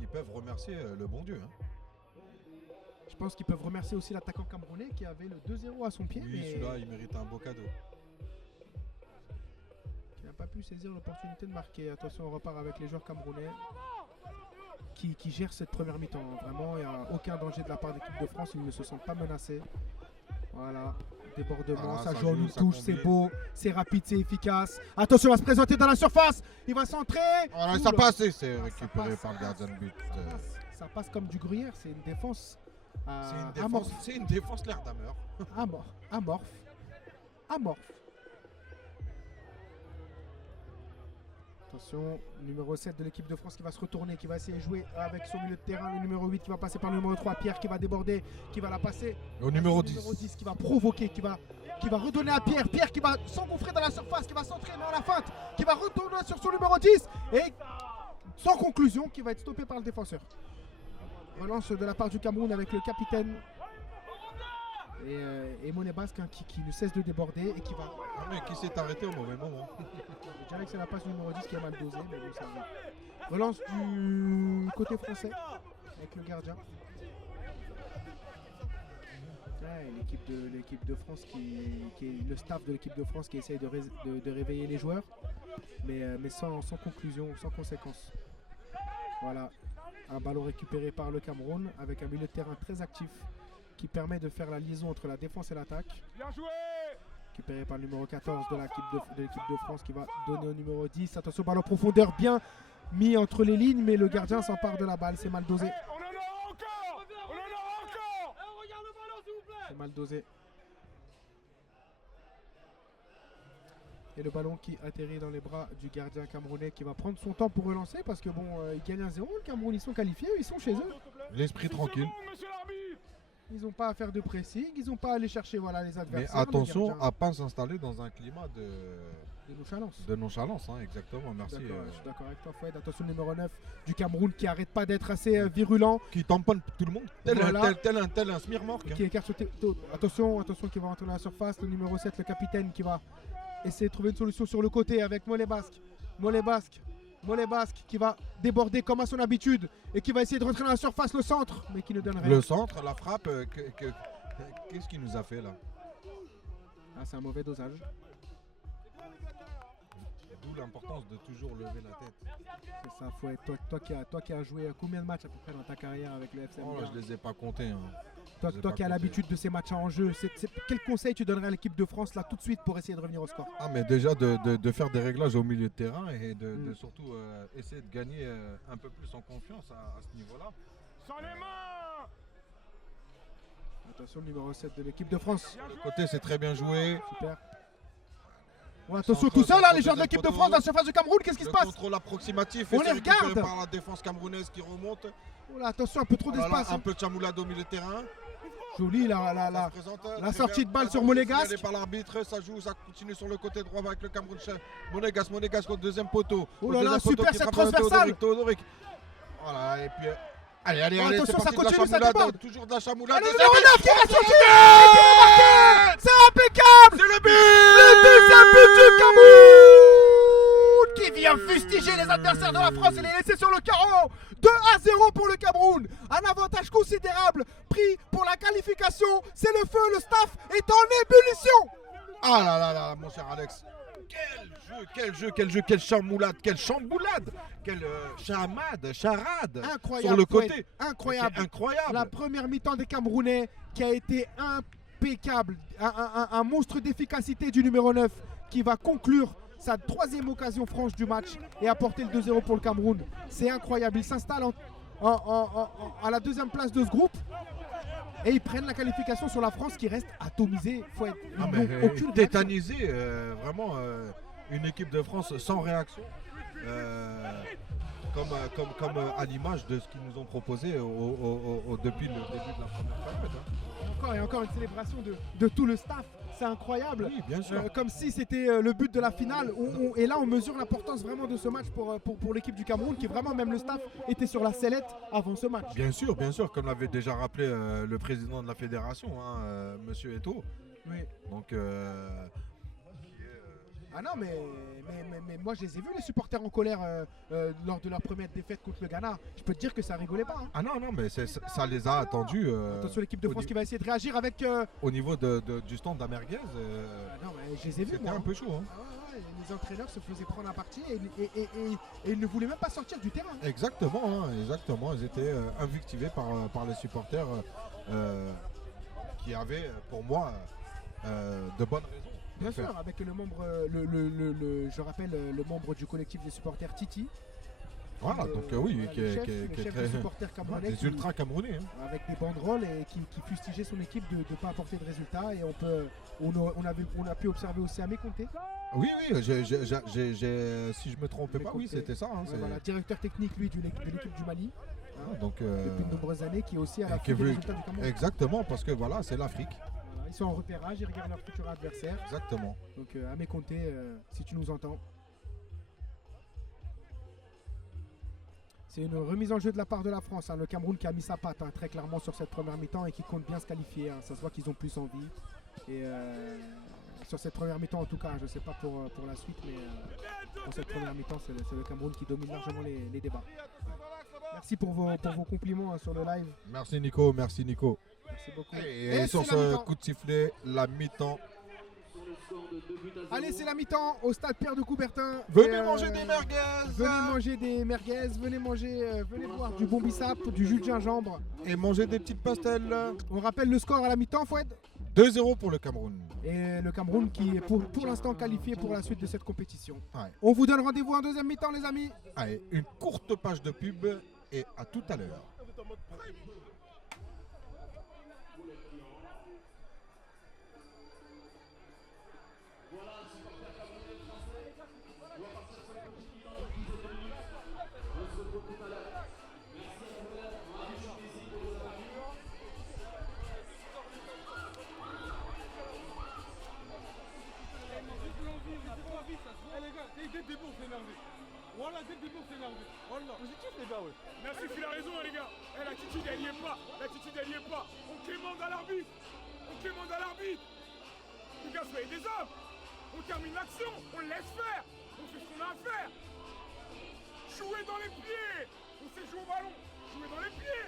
ils peuvent remercier le bon Dieu. Hein. Je pense qu'ils peuvent remercier aussi l'attaquant camerounais qui avait le 2-0 à son pied. Oui, celui-là, il mérite un beau cadeau. Qui n'a pas pu saisir l'opportunité de marquer. Attention, on repart avec les joueurs camerounais. Qui gère cette première mi-temps. Vraiment, il n'y a aucun danger de la part de l'équipe de France. Ils ne se sentent pas menacés. Voilà, débordement, ça joue en une touche, c'est beau, c'est rapide, c'est efficace. Attention, il va se présenter dans la surface. Il va centrer. Voilà, ça passe, c'est récupéré par le gardien de but. Ça passe comme du gruyère, c'est une défense. C'est une défense l'air d'ameur. Amorphe. Attention, numéro 7 de l'équipe de France qui va se retourner, qui va essayer de jouer avec son milieu de terrain. Le numéro 8 qui va passer par le numéro 3, Pierre qui va déborder, qui va la passer au numéro 10. Numéro 10 qui va provoquer, qui va redonner à Pierre. Pierre qui va s'engouffrer dans la surface, qui va s'entraîner dans la feinte, qui va retourner sur son numéro 10 et sans conclusion qui va être stoppé par le défenseur. Relance de la part du Cameroun avec le capitaine et Monet Basque hein, qui ne cesse de déborder et qui va... Ah mais qui s'est arrêté au mauvais moment. Je dirais que c'est la passe du numéro 10 qui a mal dosé, mais bon, ça va. Relance du côté français avec le gardien. Ouais, l'équipe de France qui est le staff de l'équipe de France qui essaye de réveiller les joueurs, mais sans conclusion, sans conséquence. Voilà, un ballon récupéré par le Cameroun avec un milieu de terrain très actif qui permet de faire la liaison entre la défense et l'attaque. Bien joué. Récupéré par le numéro 14 de l'équipe de France qui va donner au numéro 10. Attention, ballon en profondeur bien mis entre les lignes, mais le gardien s'empare de la balle, c'est mal dosé. On en aura encore. Regarde le ballon s'il vous plaît. C'est mal dosé. Et le ballon qui atterrit dans les bras du gardien camerounais qui va prendre son temps pour relancer parce que bon, il gagne 1-0, le Cameroun, ils sont qualifiés, ils sont chez eux. L'esprit tranquille. Ils n'ont pas à faire de pressing, ils n'ont pas à aller chercher voilà, les adversaires. Mais attention à ne pas s'installer dans un climat De nonchalance. De nonchalance, hein, exactement, merci. Je suis d'accord avec toi, Fouad. Attention, le numéro 9 du Cameroun qui arrête pas d'être assez virulent. Qui tamponne tout le monde, tel un smirmorque. Qui écarte attention, qui va rentrer dans la surface. Le numéro 7, le capitaine, qui va essayer de trouver une solution sur le côté avec Mollet Basque qui va déborder comme à son habitude et qui va essayer de rentrer dans la surface, le centre, mais qui ne donne rien. Le centre, la frappe, qu'est-ce qu'il nous a fait là? Ah, c'est un mauvais dosage. D'où l'importance de toujours lever la tête. C'est ça, Fouad. Toi qui as joué combien de matchs à peu près dans ta carrière avec le FC Oh, je les ai pas comptés. Hein. Toi qui as l'habitude de ces matchs en jeu, quel conseil tu donnerais à l'équipe de France là tout de suite pour essayer de revenir au score? Ah, mais déjà de faire des réglages au milieu de terrain et de surtout essayer de gagner un peu plus en confiance à ce niveau-là. Sans les mains. Attention, le numéro 7 de l'équipe de France. Le côté, c'est très bien joué. Super. Bon, attention, tout ça là, les joueurs de l'équipe de France dans la surface du Cameroun, qu'est-ce qui se passe? Le contrôle approximatif, on les regarde par la défense camerounaise qui remonte. Oh là, attention, un peu trop d'espace. Un peu de chamoulade au milieu de terrain. Joli la sortie de balle sur Monégasque. Par l'arbitre, ça joue, ça continue sur le côté droit avec le Cameroun. Monégasque au deuxième poteau. Oh là là, super cette transversale. Voilà, et puis allez, attention, ça continue, ça déborde. Toujours de la chamoulade. Le numéro 9 qui reste au-dessus. C'est impeccable. C'est le but. Le deuxième but du Cameroun qui vient fustiger les adversaires de la France et les laisser sur le carreau. 2-0 pour le Cameroun. Un avantage considérable pris pour la qualification. C'est le feu, le staff est en ébullition. Ah là, mon cher Alex. Quel chamboulade, quelle charade incroyable, sur le côté. Incroyable. Incroyable. La première mi-temps des Camerounais qui a été impeccable. Un monstre d'efficacité du numéro 9 qui va conclure sa troisième occasion franche du match et apporter le 2-0 pour le Cameroun. C'est incroyable. Ils s'installent à la deuxième place de ce groupe. Et ils prennent la qualification sur la France qui reste atomisée. Aucune tétanisée, vraiment une équipe de France sans réaction. Comme à l'image de ce qu'ils nous ont proposé depuis le début de la première période. Encore une célébration de tout le staff. C'est incroyable. Oui, bien sûr. Comme si c'était le but de la finale. Et là, on mesure l'importance vraiment de ce match pour l'équipe du Cameroun, qui vraiment, même le staff, était sur la sellette avant ce match. Bien sûr. Comme l'avait déjà rappelé le président de la fédération, Monsieur Eto'o. Oui. Donc, ah non, mais moi je les ai vus, les supporters en colère lors de leur première défaite contre le Ghana. Je peux te dire que ça rigolait pas. Hein. Ah non, mais ça les a attendus. Attention, l'équipe de France qui va essayer de réagir avec. Au niveau du stand de la merguez. Non, mais je les ai vus. C'était un peu chaud. Hein. Les entraîneurs se faisaient prendre un parti et ils ne voulaient même pas sortir du terrain. Exactement. Ils étaient invectivés par les supporters qui avaient, pour moi, de bonnes raisons. Bien sûr, avec le membre, je rappelle, le membre du collectif des supporters Titi. Voilà, donc oui, qui est chef très. des supporters camerounais. Des ultra camerounais. Hein. Avec des banderoles et qui fustigeait son équipe de ne pas apporter de résultats. Et on a pu observer aussi à Méconté. Oui, si je me trompais pas, oui, c'était ça. Hein, voilà, directeur technique, lui, de l'équipe du Mali. Donc, depuis de nombreuses années, qui est aussi à la fin des résultats du Cameroun. Exactement, parce que voilà, c'est l'Afrique. Ils sont en repérage, ils regardent leur futur adversaire. Exactement. Donc à Méconté, si tu nous entends. C'est une remise en jeu de la part de la France. Hein. Le Cameroun qui a mis sa patte très clairement sur cette première mi-temps et qui compte bien se qualifier. Hein. Ça se voit qu'ils ont plus envie. Et sur cette première mi-temps en tout cas, je ne sais pas pour la suite, mais pour cette première mi-temps, c'est le Cameroun qui domine largement les débats. Merci pour vos compliments sur le live. Merci Nico. Merci beaucoup. Et sur ce coup de sifflet, la mi-temps. Allez, c'est la mi-temps au stade Pierre de Coubertin. Venez manger des merguez. Venez boire du bon bissap, du jus de gingembre. Et manger des petites pastelles. On rappelle le score à la mi-temps, Fouad. 2-0 pour le Cameroun. Et le Cameroun qui est pour l'instant qualifié pour la suite de cette compétition. Ouais. On vous donne rendez-vous en deuxième mi-temps, les amis. Allez, une courte page de pub et à tout à l'heure. On a trop envie, ça se Les gars, soyez des hommes. On termine l'action, on le laisse faire. On fait ce qu'on a à faire. Jouez dans les pieds. On sait jouer au ballon. Jouez dans les pieds.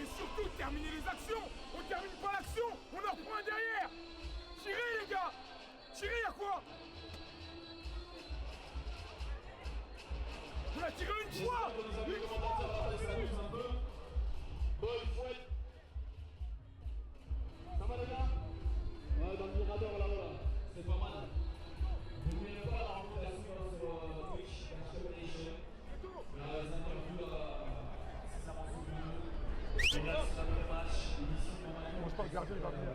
Et surtout, terminez les actions. On termine pas l'action. On en reprend un derrière. Tirez, les gars. Tirez, y'a quoi? On a tiré une fois. Ça va les gars? Ouais, dans le mirador là-bas, c'est pas mal. Vous voulez pas la remontation sur Twitch, Nation. Les interviews c'est ça m'en fout. C'est le match, Moi je parle gardien, il va venir.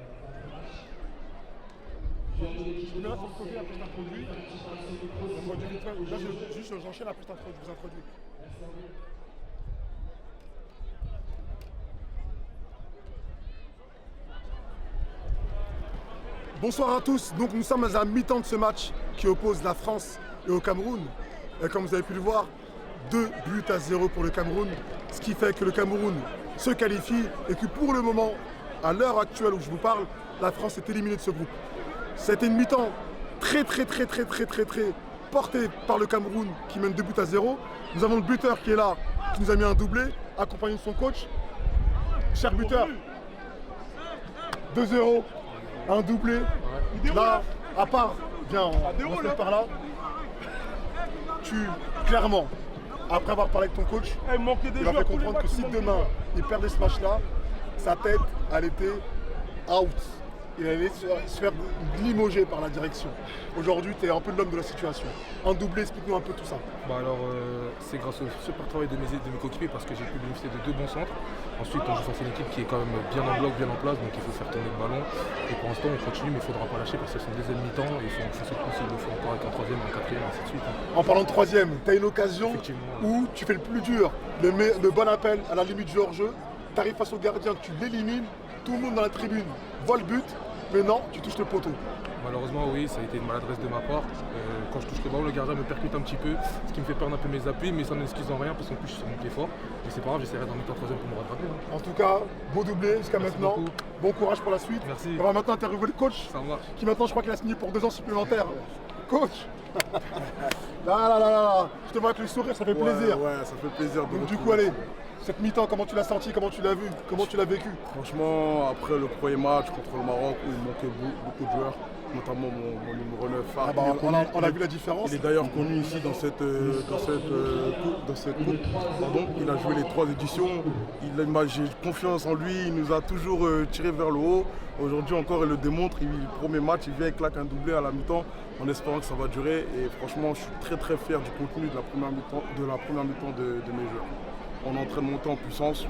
Je mets là sur le côté, après je t'introduis. Là j'enchaîne, après je vous introduis. Bonsoir à tous, donc nous sommes à la mi-temps de ce match qui oppose la France et au Cameroun. Et comme vous avez pu le voir, 2-0 pour le Cameroun, ce qui fait que le Cameroun se qualifie et que pour le moment, à l'heure actuelle où je vous parle, la France est éliminée de ce groupe. C'était une mi-temps très portée par le Cameroun qui mène 2-0. Nous avons le buteur qui est là, qui nous a mis un doublé, accompagné de son coach. Cher buteur, 2-0. Un doublé, là, à part, viens, on va par là, tu, clairement, après avoir parlé avec ton coach, il va faire comprendre que si demain, il perdait ce match-là, sa tête, elle était out. Il allait se faire limoger par la direction. Aujourd'hui, tu es un peu l'homme de la situation. Un doublé, explique-nous un peu tout ça. Bah alors, c'est grâce au super travail de mes coéquipiers parce que j'ai pu bénéficier de 2 bons centres. Ensuite, on joue face à une équipe qui est quand même bien en bloc, bien en place, donc il faut faire tourner le ballon. Et pour l'instant, on continue, mais il ne faudra pas lâcher parce que c'est une deuxième mi-temps. Et il faut enfoncer le possible, il faut encore avec un troisième, un quatrième, ainsi de suite. En parlant de troisième, tu as une occasion où tu fais le plus dur, le bon appel à la limite du hors-jeu. Tu arrives face au gardien, tu l'élimines, tout le monde dans la tribune voit le but, mais non, tu touches le poteau. Malheureusement, oui, ça a été une maladresse de ma part. Quand je touche le ballon, le gardien me percute un petit peu, ce qui me fait perdre un peu mes appuis, mais ça n'excuse en rien parce qu'en plus je suis sur mon pied fort. Mais c'est pas grave, j'essaierai d'en mettre un troisième pour me rattraper. En tout cas, beau doublé jusqu'à maintenant. Beaucoup. Bon courage pour la suite. Merci. On va maintenant interviewer le coach, Ça marche. qui maintenant je crois qu'il a signé pour 2 ans supplémentaires. Coach là, je te vois avec le sourire, ça fait plaisir. Ouais, ça fait plaisir. Donc du coup, allez, cette mi-temps, comment tu l'as senti, comment tu l'as vu, comment tu l'as vécu? Franchement, après le premier match contre le Maroc où il manquait beaucoup de joueurs, notamment mon numéro 9, Ah bah, on a vu la différence. Il est d'ailleurs connu ici dans cette coupe. Pardon. Il a joué les 3 éditions. J'ai confiance en lui. Il nous a toujours tiré vers le haut. Aujourd'hui encore, il le démontre. Le premier match, il vient et claque un doublé à la mi-temps en espérant que ça va durer. Et franchement, je suis très fier du contenu de la première mi-temps de mes joueurs. On est en train de monter en puissance. Je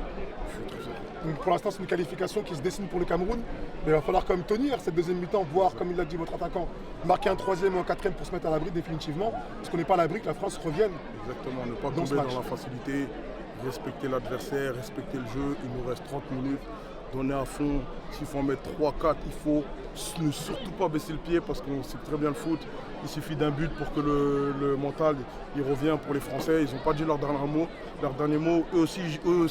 suis très fier. Donc pour l'instant, c'est une qualification qui se dessine pour le Cameroun. Mais il va falloir quand même tenir cette deuxième mi-temps, voire, comme il l'a dit votre attaquant, marquer un troisième ou un quatrième pour se mettre à l'abri définitivement. Parce qu'on n'est pas à l'abri que la France revienne. Exactement, ne pas tomber dans la facilité, respecter l'adversaire, respecter le jeu. Il nous reste 30 minutes, donner à fond. S'il faut en mettre 3-4, il faut ne surtout pas baisser le pied parce qu'on sait très bien le foot. Il suffit d'un but pour que le mental il revient pour les Français. Ils n'ont pas dit leur dernier mot. Eux aussi,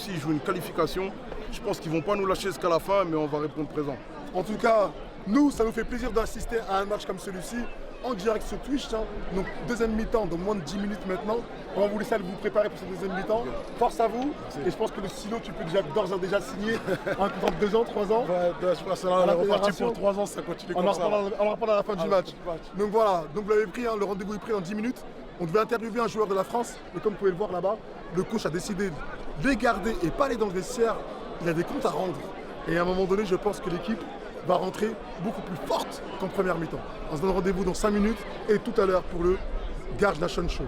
ils jouent une qualification. Je pense qu'ils ne vont pas nous lâcher jusqu'à la fin, mais on va répondre présent. En tout cas, nous, ça nous fait plaisir d'assister à un match comme celui-ci, en direct sur Twitch. Donc deuxième mi-temps, dans moins de 10 minutes maintenant. On va vous laisser vous préparer pour cette deuxième mi-temps. Force à vous. Merci. Et je pense que le stylo, tu peux d'ores et déjà signer un contrat de 2 ans, 3 ans. Je pense que là, on est reparti pour 3 ans, ça continue comme ça. On en reparle à la fin du match. Donc voilà, donc vous l'avez pris, le rendez-vous est pris dans 10 minutes. On devait interviewer un joueur de la France, mais comme vous pouvez le voir là-bas, le coach a décidé de les garder et pas aller dans le vestiaire. Il a des comptes à rendre. Et à un moment donné, je pense que l'équipe va rentrer beaucoup plus forte qu'en première mi-temps. On se donne rendez-vous dans 5 minutes et tout à l'heure pour le Garge Nation Show.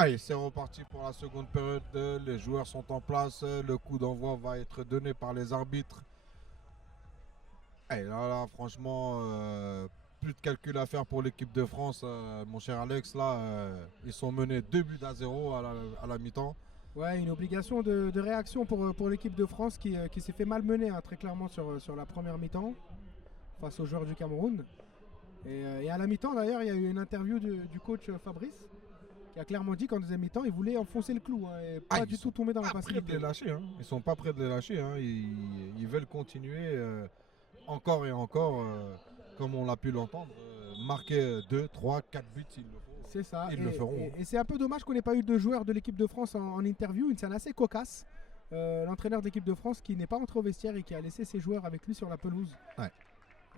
Allez, c'est reparti pour la seconde période. Les joueurs sont en place. Le coup d'envoi va être donné par les arbitres. Et là, franchement, plus de calcul à faire pour l'équipe de France. Mon cher Alex, là, ils sont menés 2-0 à la mi-temps. Ouais, une obligation de réaction pour l'équipe de France qui s'est fait malmener très clairement sur la première mi-temps face aux joueurs du Cameroun. Et à la mi-temps, d'ailleurs, il y a eu une interview du coach Fabrice qui a clairement dit qu'en deuxième mi-temps, il voulait enfoncer le clou et pas du tout tomber dans la facilité. Prêts de les lâcher, hein. Ils sont pas prêts de les lâcher. Hein. Ils veulent continuer encore et encore, comme on l'a pu l'entendre, marquer 2, 3, 4 buts s'il le faut. C'est ça. Ils le feront. Et c'est un peu dommage qu'on n'ait pas eu de joueurs de l'équipe de France en interview. Une scène assez cocasse. L'entraîneur de l'équipe de France qui n'est pas entré au vestiaire et qui a laissé ses joueurs avec lui sur la pelouse. Ouais.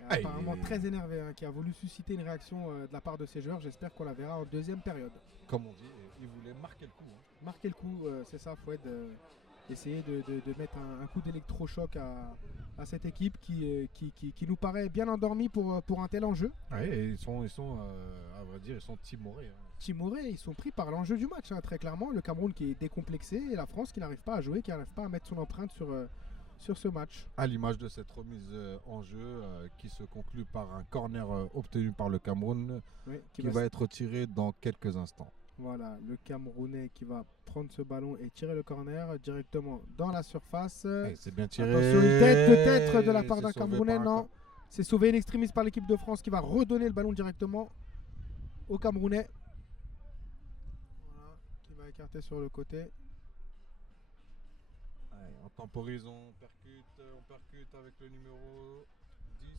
Apparemment très énervé, qui a voulu susciter une réaction de la part de ses joueurs. J'espère qu'on la verra en deuxième période. Comme on dit, il voulait marquer le coup. Hein. Marquer le coup, c'est ça, Foued. Essayer de mettre un coup d'électrochoc à cette équipe qui nous paraît bien endormie pour un tel enjeu. Ouais, et ils sont à vrai dire, ils sont timorés. Hein. Timorés, ils sont pris par l'enjeu du match, très clairement. Le Cameroun qui est décomplexé et la France qui n'arrive pas à jouer, qui n'arrive pas à mettre son empreinte sur ce match. À l'image de cette remise en jeu qui se conclut par un corner obtenu par le Cameroun, qui va être tiré dans quelques instants. Voilà, le Camerounais qui va prendre ce ballon et tirer le corner directement dans la surface. C'est bien tiré. Attention, une tête peut-être de la part d'un Camerounais. Non, c'est sauvé in extremis par l'équipe de France qui va redonner le ballon directement au Camerounais. Voilà, qui va écarter sur le côté. Allez, on temporise, on percute avec le numéro 10.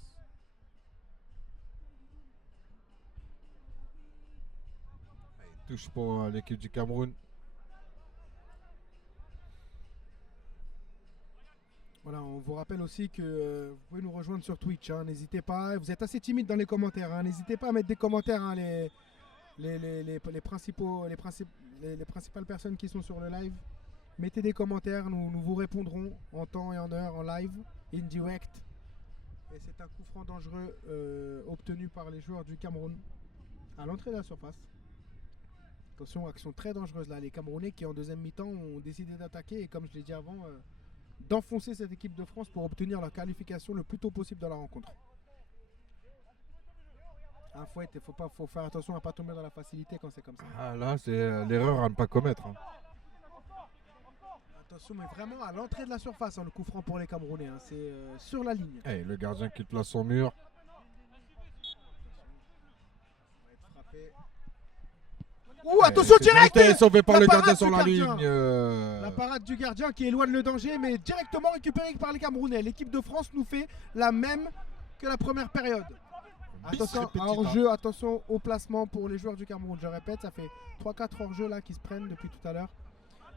Touche pour l'équipe du Cameroun. Voilà, on vous rappelle aussi que vous pouvez nous rejoindre sur Twitch. N'hésitez pas, vous êtes assez timide dans les commentaires. N'hésitez pas à mettre des commentaires. Les principales personnes qui sont sur le live, mettez des commentaires. Nous vous répondrons en temps et en heure, en live, in direct. Et c'est un coup franc dangereux obtenu par les joueurs du Cameroun à l'entrée de la surface. Attention, action très dangereuse là. Les Camerounais qui en deuxième mi-temps ont décidé d'attaquer et comme je l'ai dit avant, d'enfoncer cette équipe de France pour obtenir la qualification le plus tôt possible dans la rencontre. Fouet, faut faire attention à ne pas tomber dans la facilité quand c'est comme ça. Ah là, c'est l'erreur à ne pas commettre. Hein. Attention, mais vraiment à l'entrée de la surface, le coup franc pour les Camerounais. C'est sur la ligne. Hey, le gardien qui place son mur. Ouh, attention direct! Sauvé par le gardien sur la ligne. La parade du gardien qui éloigne le danger, mais directement récupéré par les Camerounais. L'équipe de France nous fait la même que la première période. Attention, hors-jeu, attention au placement pour les joueurs du Cameroun. Je répète, ça fait 3-4 hors-jeu là qui se prennent depuis tout à l'heure.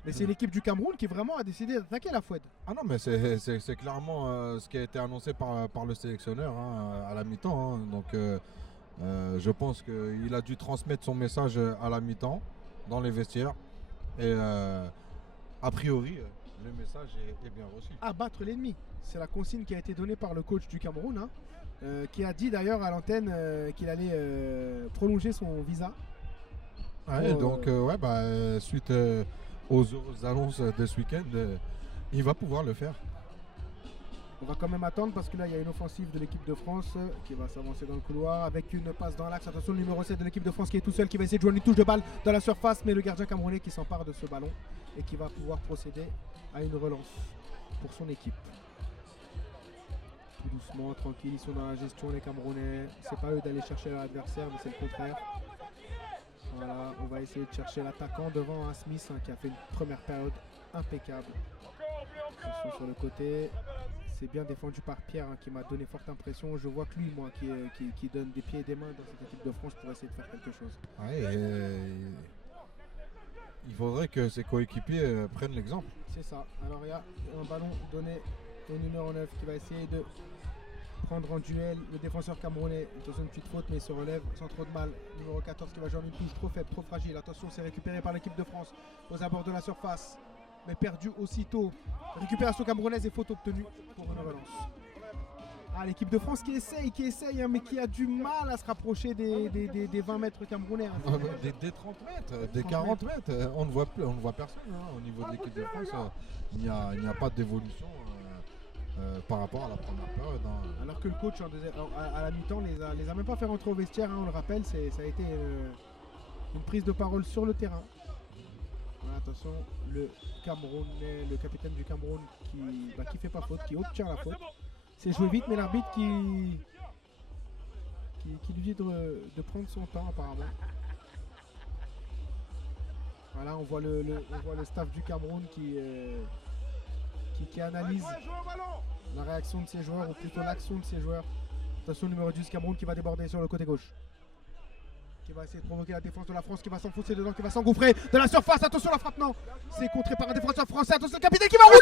Mais c'est l'équipe du Cameroun qui vraiment a décidé d'attaquer la Foued. Ah non, mais c'est clairement ce qui a été annoncé par le sélectionneur à la mi-temps. Hein. Donc je pense qu'il a dû transmettre son message à la mi-temps dans les vestiaires. Et a priori, le message est bien reçu. Abattre l'ennemi. C'est la consigne qui a été donnée par le coach du Cameroun, qui a dit d'ailleurs à l'antenne qu'il allait prolonger son visa. Ouais, donc suite aux annonces de ce week-end, il va pouvoir le faire. On va quand même attendre parce que là il y a une offensive de l'équipe de France qui va s'avancer dans le couloir avec une passe dans l'axe. Attention, le numéro 7 de l'équipe de France qui est tout seul, qui va essayer de jouer une touche de balle dans la surface, mais le gardien camerounais qui s'empare de ce ballon et qui va pouvoir procéder à une relance pour son équipe. Tout doucement, tranquille, ils sont dans la gestion les Camerounais. C'est pas eux d'aller chercher l'adversaire, mais c'est le contraire. Voilà, on va essayer de chercher l'attaquant devant Smith qui a fait une première période impeccable. Attention sur le côté. C'est bien défendu par Pierre qui m'a donné forte impression. Je vois que lui, moi, qui donne des pieds et des mains dans cette équipe de France pour essayer de faire quelque chose. Ouais, il faudrait que ses coéquipiers prennent l'exemple. C'est ça. Alors il y a un ballon donné au numéro 9 qui va essayer de prendre en duel le défenseur camerounais. Attention, une petite faute mais il se relève sans trop de mal. Numéro 14 qui va jouer en une touche trop faible, trop fragile. Attention, c'est récupéré par l'équipe de France aux abords de la surface. Mais perdu aussitôt. Récupération camerounaise et faute obtenue pour une relance. Ah, l'équipe de France qui essaye, hein, mais qui a du mal à se rapprocher des 20 mètres camerounais. Hein. Des 30 mètres, des 40 mètres, on ne voit personne hein, au niveau de l'équipe de France. Il n'y a pas d'évolution par rapport à la première période. Hein. Alors que le coach à la mi-temps les a même pas fait rentrer au vestiaire, hein, on le rappelle, ça a été une prise de parole sur le terrain. Voilà, attention, le Camerounais, le capitaine du Cameroun qui fait pas faute, qui obtient la faute. C'est joué vite, mais l'arbitre qui lui dit de prendre son temps apparemment. Voilà, on voit le staff du Cameroun qui analyse la réaction de ses joueurs, ou plutôt l'action de ses joueurs. Attention, numéro 10 Cameroun qui va déborder sur le côté gauche. Qui va essayer de provoquer la défense de la France, qui va s'enfoncer dedans, qui va s'engouffrer de la surface. Attention, la frappe, non. C'est contré par un défenseur français. Attention, le capitaine qui va rouler.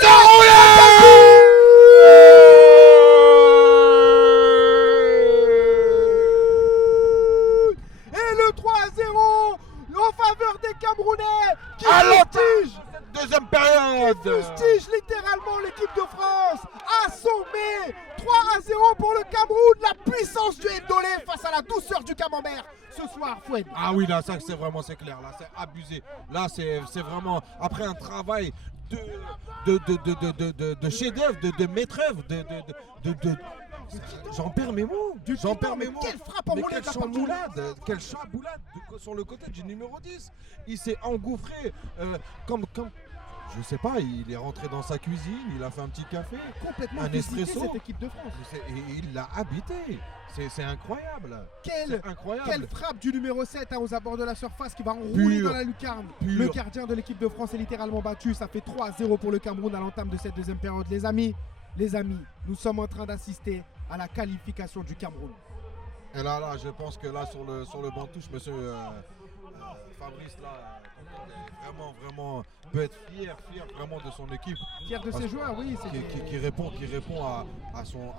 Et le 3-0 en faveur des Camerounais qui fustige. Deuxième période. Fustige littéralement l'équipe de France. Assommé 3-0 pour le Cameroun. La puissance du Ndolé face à la douceur du Camembert. Ce soir, Foued. Ah oui, là, ça c'est clair. Là, c'est abusé. Là, c'est vraiment après un travail de chef-d'œuvre, de maître-œuvre, j'en perds mes mots. Quelle frappe en roulade, quelle chaboulade sur le côté du numéro 10. Il s'est engouffré comme je sais pas, il est rentré dans sa cuisine, il a fait un petit café, complètement un espresso. Cette équipe de France. Et il l'a habité. C'est incroyable. Quelle frappe du numéro 7 hein, aux abords de la surface qui va enrouler dans la lucarne. Le gardien de l'équipe de France est littéralement battu. Ça fait 3-0 pour le Cameroun à l'entame de cette deuxième période. Les amis, nous sommes en train d'assister à la qualification du Cameroun. Et là, je pense que là, sur le banc de touche, monsieur Fabrice, là, vraiment peut être fier vraiment de son équipe. Fier de ses joueurs, oui. Qui répond à son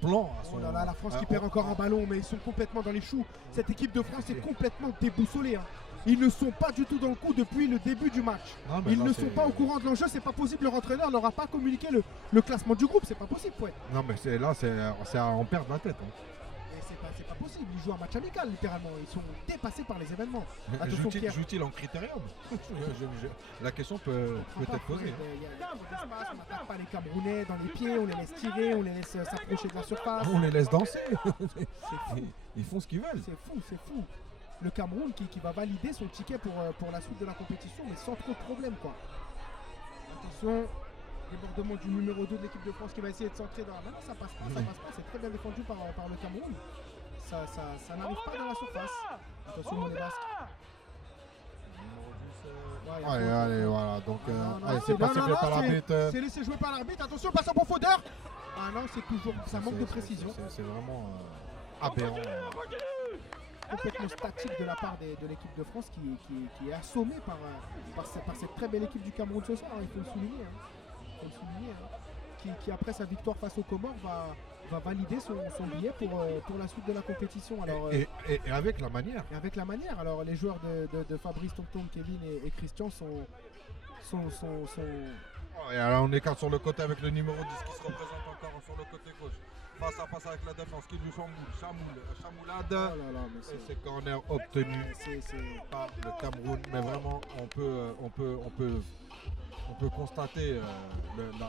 plan. La France qui perd encore un ballon, mais ils sont complètement dans les choux. Cette équipe de France est complètement déboussolée. Hein. Ils ne sont pas du tout dans le coup depuis le début du match. Ils ne sont pas au courant de l'enjeu, c'est pas possible. Leur entraîneur n'aura pas communiqué le classement du groupe, c'est pas possible. Ouais. Non mais c'est à en perdre la tête. Hein. C'est pas possible, ils jouent un match amical littéralement, ils sont dépassés par les événements. Joue-t-il en critérium? La question peut être posée. Il y a trop d'espace, on n'attaque pas les Camerounais dans les pieds, on les laisse tirer, on les laisse s'approcher de la surface. On les laisse danser. Ils font ce qu'ils veulent. C'est fou. Le Cameroun qui va valider son ticket pour la suite de la compétition, mais sans trop de problèmes quoi. Attention, débordement du numéro 2 de l'équipe de France qui va essayer de centrer dans la main. Ça passe pas, c'est très bien défendu par le Cameroun. Ça n'arrive pas dans la surface. Attention, les Basques. Allez, voilà. Donc, c'est passé par l'arbitre. C'est laissé jouer par l'arbitre. Attention, passe en profondeur. Ah non, c'est toujours. Ça manque de précision. C'est vraiment aberrant. Complètement statique de la part de l'équipe de France qui est assommée par cette très belle équipe du Cameroun ce soir. Il faut le souligner. Qui après sa victoire face aux Comores va valider son billet pour la suite de la compétition. Alors, et avec la manière. Alors les joueurs de Fabrice, Tonton, Kevin et Christian sont et alors on écarte sur le côté avec le numéro 10 qui se représente encore sur le côté gauche. Face à face avec la défense qui lui chamoulade. Et c'est corner obtenu par le Cameroun. Mais vraiment on peut constater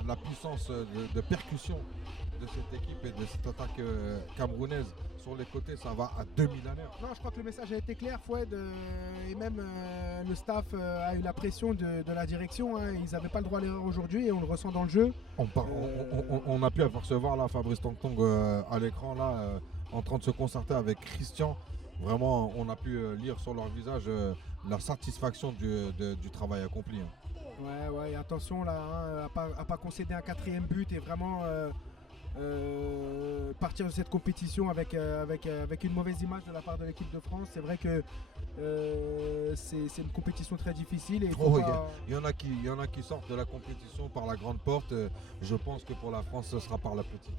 la puissance de percussion de cette équipe et de cette attaque camerounaise. Sur les côtés, ça va à 2000 à l'heure. Non, je crois que le message a été clair, Foued, et même le staff a eu la pression de la direction. Hein. Ils n'avaient pas le droit à l'erreur aujourd'hui et on le ressent dans le jeu. On a pu apercevoir là Fabrice Tongtong à l'écran là, en train de se concerter avec Christian. Vraiment, on a pu lire sur leur visage la satisfaction du travail accompli. Hein. Ouais, attention là, à pas concéder un 4e but et vraiment partir de cette compétition avec une mauvaise image de la part de l'équipe de France. C'est vrai que c'est une compétition très difficile. Il y en a qui sortent de la compétition par la grande porte. Je pense que pour la France, ce sera par la petite.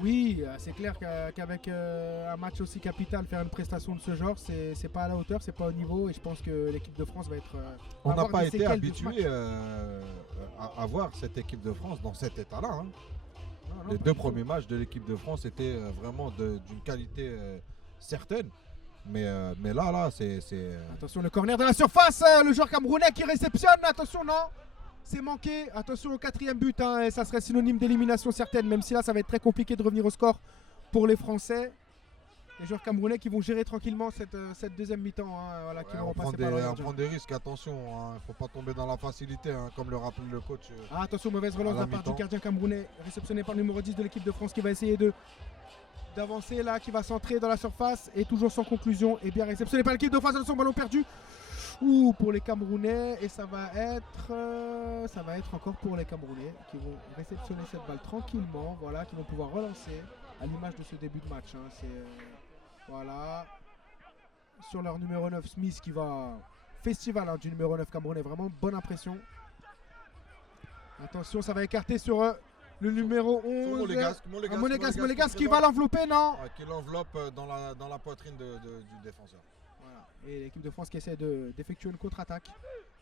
Oui, c'est clair qu'avec un match aussi capital, faire une prestation de ce genre, c'est pas à la hauteur, c'est pas au niveau, et je pense que l'équipe de France va être. On n'a pas été habitué à voir cette équipe de France dans cet état-là. Hein. Les 2 premiers matchs de l'équipe de France étaient vraiment d'une qualité certaine. Mais là, c'est... Attention, le corner de la surface, le joueur camerounais qui réceptionne. Attention, non, c'est manqué. Attention au 4e but, hein, et ça serait synonyme d'élimination certaine, même si là, ça va être très compliqué de revenir au score pour les Français. Les joueurs camerounais qui vont gérer tranquillement cette deuxième mi-temps. Hein, voilà, qui vont repasser par on prend des risques, attention. Il ne faut pas tomber dans la facilité, hein, comme le rappelle le coach. Attention, mauvaise relance de la part du gardien camerounais, réceptionné par le numéro 10 de l'équipe de France qui va essayer d'avancer là, qui va centrer dans la surface et toujours sans conclusion. Et bien réceptionné par l'équipe de France. Attention, ballon perdu. Pour les Camerounais, et ça va être encore pour les Camerounais qui vont réceptionner cette balle tranquillement, voilà, qui vont pouvoir relancer à l'image de ce début de match. Hein. Voilà, sur leur numéro 9 Smith qui va festival, hein, du numéro 9 camerounais, vraiment bonne impression. Attention, ça va écarter sur le numéro 11 Monégasque qui va l'envelopper, non, qui l'enveloppe dans la poitrine du défenseur. Voilà. Et l'équipe de France qui essaie d'effectuer une contre-attaque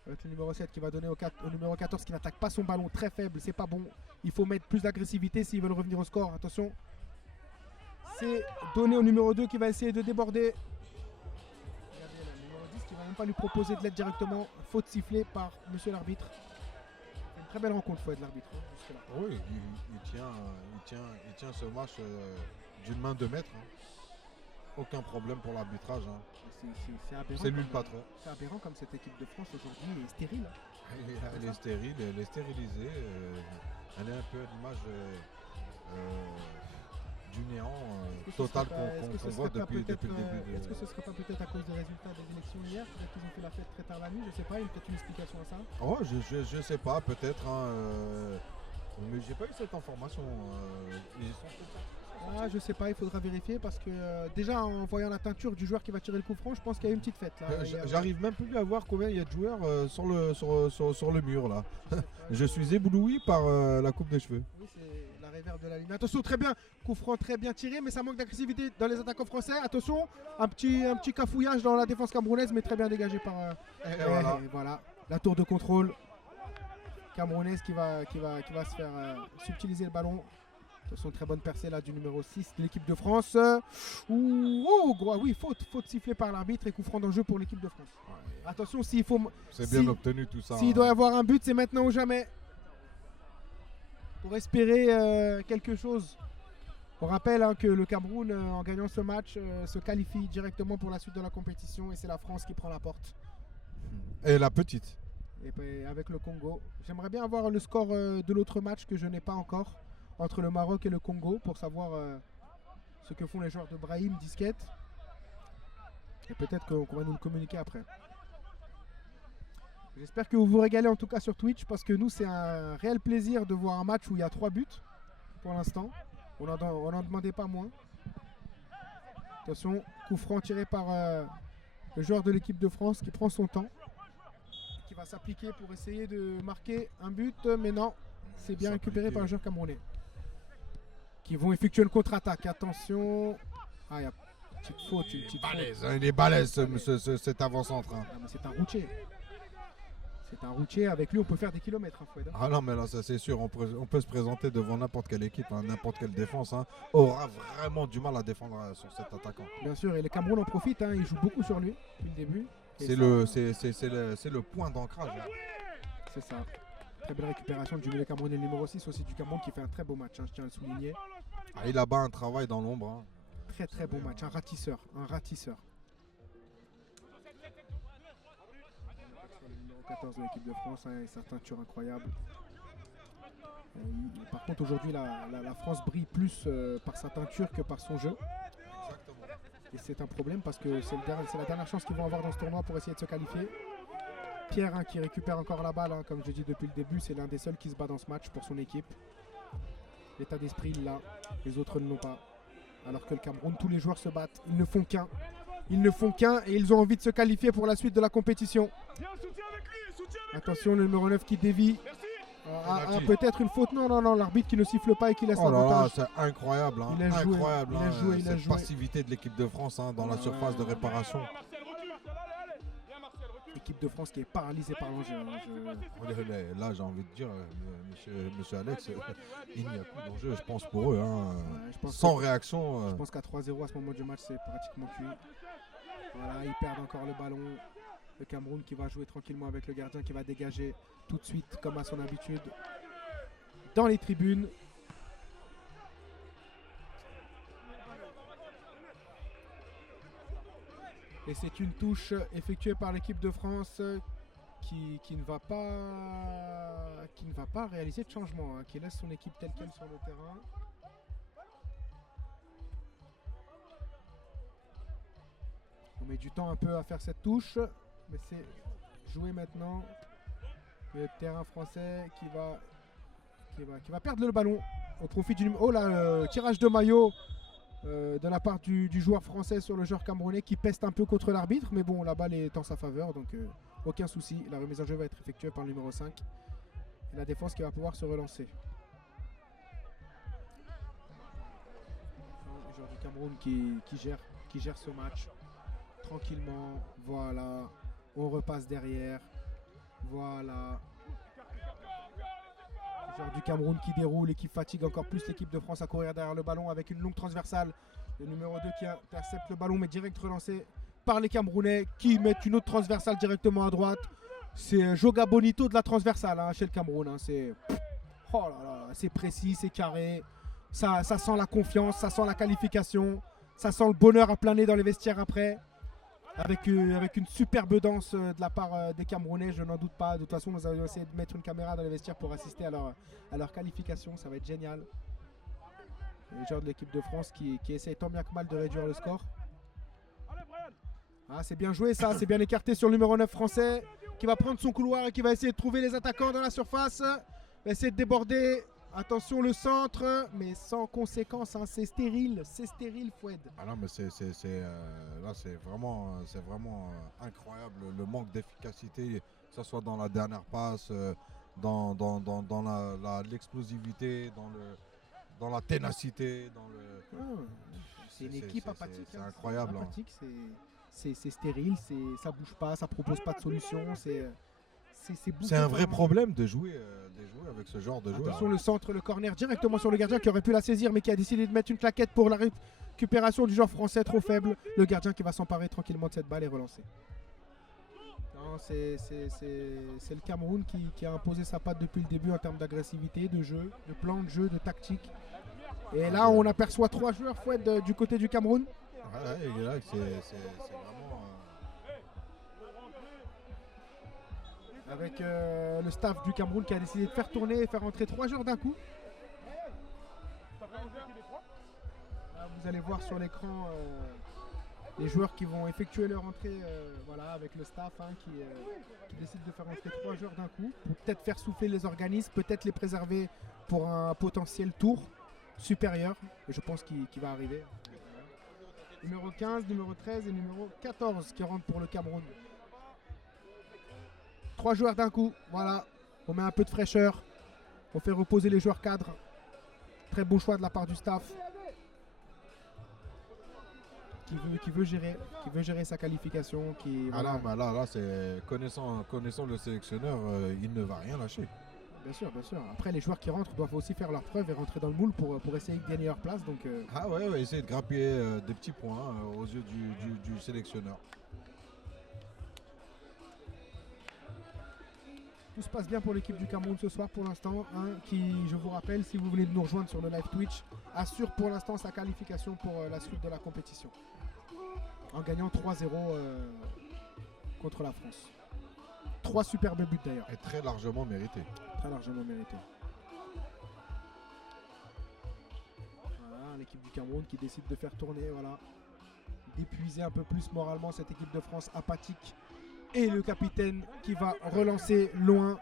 avec le numéro 7 qui va donner au numéro 14 qui n'attaque pas son ballon, très faible, c'est pas bon. Il faut mettre plus d'agressivité s'ils veulent revenir au score. Attention, c'est donné au numéro 2 qui va essayer de déborder. Regardez là, le numéro 10 qui va même pas lui proposer de l'aide directement. Faute sifflée par monsieur l'arbitre. Une très belle rencontre, faut être l'arbitre. Hein, oui, il tient ce match d'une main de maître. Hein. Aucun problème pour l'arbitrage. Hein. C'est lui le patron. C'est aberrant comme cette équipe de France aujourd'hui est stérile. Hein. Elle est stérile, elle est stérilisée. Elle est un peu à l'image du néant total qu'on voit depuis le début. Est-ce que ce ne serait pas peut-être à cause des résultats des élections hier? Peut-être qu'ils ont fait la fête très tard la nuit, je ne sais pas, il y a peut-être une explication à ça. Oh, je ne sais pas, peut-être. Hein, mais j'ai pas eu cette information. Je sais pas, il faudra vérifier parce que déjà en voyant la teinture du joueur qui va tirer le coup franc, je pense qu'il y a une petite fête là. J'arrive même plus à voir combien il y a de joueurs sur le mur là. Je suis ébloui par la coupe des cheveux. Oui, c'est la réverbe de la ligne. Attention, très bien, coup franc très bien tiré, mais ça manque d'agressivité dans les attaquants français. Attention, un petit cafouillage dans la défense camerounaise, mais très bien dégagé par. Et voilà, la tour de contrôle camerounaise qui va se faire subtiliser le ballon. Attention, très bonne percée là du numéro 6 de l'équipe de France. Oui, faute sifflée par l'arbitre et coup franc d'enjeu pour l'équipe de France. Ouais. Attention, s'il faut. C'est bien obtenu tout ça. S'il doit y avoir un but, c'est maintenant ou jamais. Pour espérer quelque chose. On rappelle que le Cameroun, en gagnant ce match, se qualifie directement pour la suite de la compétition et c'est la France qui prend la porte. Et la petite. Et avec le Congo. J'aimerais bien avoir le score de l'autre match que je n'ai pas encore. Entre le Maroc et le Congo pour savoir ce que font les joueurs de Brahim, Disquette. Et peut-être qu'on va nous le communiquer après. J'espère que vous vous régalez en tout cas sur Twitch parce que nous c'est un réel plaisir de voir un match où il y a 3 buts pour l'instant. On n'en demandait pas moins. Attention, coup franc tiré par le joueur de l'équipe de France qui prend son temps. Qui va s'appliquer pour essayer de marquer un but, mais non, c'est bien récupéré par le joueur camerounais. Qui vont effectuer une contre-attaque. Attention. Il y a une petite faute. Il est balèze cet avant-centre. Hein. C'est un routier. C'est un routier. Avec lui, on peut faire des kilomètres. Hein, ah non, mais là, ça c'est sûr. On peut se présenter devant n'importe quelle équipe, hein, n'importe quelle défense. Hein, aura vraiment du mal à défendre sur cet attaquant. Bien sûr. Et le Cameroun en profite. Hein, il joue beaucoup sur lui depuis le début. C'est le point d'ancrage. Hein. C'est ça. Très belle récupération du milieu camerounais numéro 6 aussi du Cameroun qui fait un très beau match, hein, je tiens à le souligner. Il a un travail dans l'ombre. Hein. Très bon match, un ratisseur. Le numéro 14 de l'équipe de France, hein, sa teinture incroyable. Par contre aujourd'hui la France brille plus par sa teinture que par son jeu. Exactement. Et c'est un problème parce que c'est la dernière chance qu'ils vont avoir dans ce tournoi pour essayer de se qualifier. Pierre qui récupère encore la balle, hein, comme je dis depuis le début, c'est l'un des seuls qui se bat dans ce match pour son équipe. L'état d'esprit, il l'a, les autres ne l'ont pas. Alors que le Cameroun, tous les joueurs se battent, ils ne font qu'un. Et ils ont envie de se qualifier pour la suite de la compétition. Attention, le numéro 9 qui dévie. Peut-être une faute, non, l'arbitre qui ne siffle pas et qui laisse l'avantage. C'est incroyable, hein. Il a joué. Passivité de l'équipe de France, hein, dans la surface de réparation. équipe de France qui est paralysée par l'enjeu. Là, j'ai envie de dire, monsieur Alex, il n'y a plus d'enjeu, je pense, pour eux. Hein. Ouais, sans réaction. Je pense qu'à 3-0 à ce moment du match, c'est pratiquement cuit. Voilà, ils perdent encore le ballon. Le Cameroun qui va jouer tranquillement avec le gardien qui va dégager tout de suite, comme à son habitude, dans les tribunes. Et c'est une touche effectuée par l'équipe de France qui ne va pas réaliser de changement, hein, qui laisse son équipe telle qu'elle sur le terrain. On met du temps un peu à faire cette touche, mais c'est joué maintenant. Le terrain français qui va perdre le ballon au profit du numéro. Oh là, le tirage de maillot de la part du joueur français sur le joueur camerounais qui peste un peu contre l'arbitre, mais bon, la balle est en sa faveur, donc aucun souci. La remise en jeu va être effectuée par le numéro 5 et la défense qui va pouvoir se relancer. Le joueur du Cameroun qui gère ce match tranquillement. Voilà, on repasse derrière. Voilà. Le joueur du Cameroun qui déroule et qui fatigue encore plus l'équipe de France à courir derrière le ballon avec une longue transversale. Le numéro 2 qui intercepte le ballon mais direct relancé par les Camerounais qui mettent une autre transversale directement à droite. C'est Joga Bonito de la transversale hein, chez le Cameroun. Hein. C'est oh là là, c'est précis, c'est carré. Ça sent la confiance, ça sent la qualification. Ça sent le bonheur à plein nez dans les vestiaires après. Avec une superbe danse de la part des Camerounais, je n'en doute pas. De toute façon, nous allons essayer de mettre une caméra dans les vestiaires pour assister à leur qualification. Ça va être génial. Les joueurs de l'équipe de France qui essayent tant bien que mal de réduire le score. Ah, c'est bien joué ça, c'est bien écarté sur le numéro 9 français qui va prendre son couloir et qui va essayer de trouver les attaquants dans la surface. Il va essayer de déborder. Attention le centre, mais sans conséquence, hein. C'est stérile, Foued. Ah non, mais là c'est vraiment incroyable le manque d'efficacité, que ce soit dans la dernière passe, dans l'explosivité, dans la ténacité, c'est une équipe apathique. C'est incroyable. Apathique, c'est stérile, ça bouge pas, ça propose pas de solution. C'est un vrai problème de jouer avec ce genre de joueur. Attention le centre, le corner directement sur le gardien qui aurait pu la saisir mais qui a décidé de mettre une claquette pour la récupération du joueur français trop faible. Le gardien qui va s'emparer tranquillement de cette balle et relancer. Non, c'est le Cameroun qui a imposé sa patte depuis le début en termes d'agressivité, de jeu, de plan de jeu, de tactique. Et là on aperçoit 3 joueurs Foued du côté du Cameroun. Ouais, là c'est vraiment... Avec le staff du Cameroun qui a décidé de faire tourner et faire entrer 3 joueurs d'un coup. Là, vous allez voir sur l'écran les joueurs qui vont effectuer leur entrée voilà, avec le staff hein, qui décide de faire entrer 3 joueurs d'un coup pour peut-être faire souffler les organismes, peut-être les préserver pour un potentiel tour supérieur. Et je pense qu'il va arriver. Numéro 15, numéro 13 et numéro 14 qui rentrent pour le Cameroun. 3 joueurs d'un coup, voilà, on met un peu de fraîcheur, on fait reposer les joueurs cadres. Très bon choix de la part du staff qui veut gérer sa qualification. Voilà. Non, là c'est connaissant le sélectionneur, il ne va rien lâcher. Bien sûr. Après les joueurs qui rentrent doivent aussi faire leur preuve et rentrer dans le moule pour essayer de gagner leur place. Donc, Ah ouais, essayer de grappiller des petits points aux yeux du sélectionneur. Tout se passe bien pour l'équipe du Cameroun ce soir pour l'instant, hein, qui, je vous rappelle, si vous voulez nous rejoindre sur le live Twitch, assure pour l'instant sa qualification pour la suite de la compétition. En gagnant 3-0 contre la France. 3 superbes buts d'ailleurs. Et très largement mérité. Très largement mérité. Voilà, l'équipe du Cameroun qui décide de faire tourner, voilà. D'épuiser un peu plus moralement cette équipe de France apathique. Et le capitaine qui va relancer loin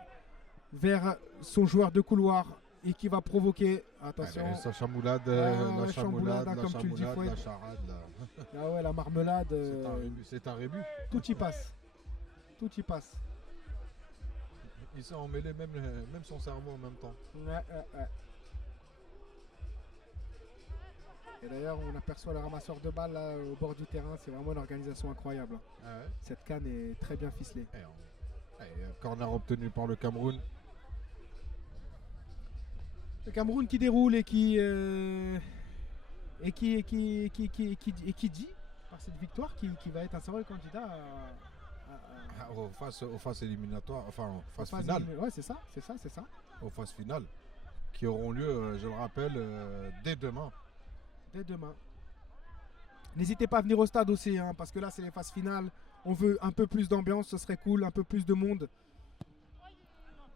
vers son joueur de couloir et qui va provoquer, attention, la chamoulade, comme tu le dis, la charade. Ah ouais, la marmelade. C'est un rébut. Tout y passe. Il s'est emmêlé même son cerveau en même temps. Ouais. Et d'ailleurs, on aperçoit le ramasseur de balles là, au bord du terrain. C'est vraiment une organisation incroyable. Ah ouais. Cette canne est très bien ficelée. Corner obtenu par le Cameroun. Le Cameroun qui déroule et qui dit par cette victoire qui va être un sérieux candidat Aux phases éliminatoires, enfin aux phases finales. Ouais, c'est ça. Aux phases finales qui auront lieu, je le rappelle, dès demain. Dès demain. N'hésitez pas à venir au stade aussi, hein, parce que là c'est les phases finales. On veut un peu plus d'ambiance, ce serait cool, un peu plus de monde.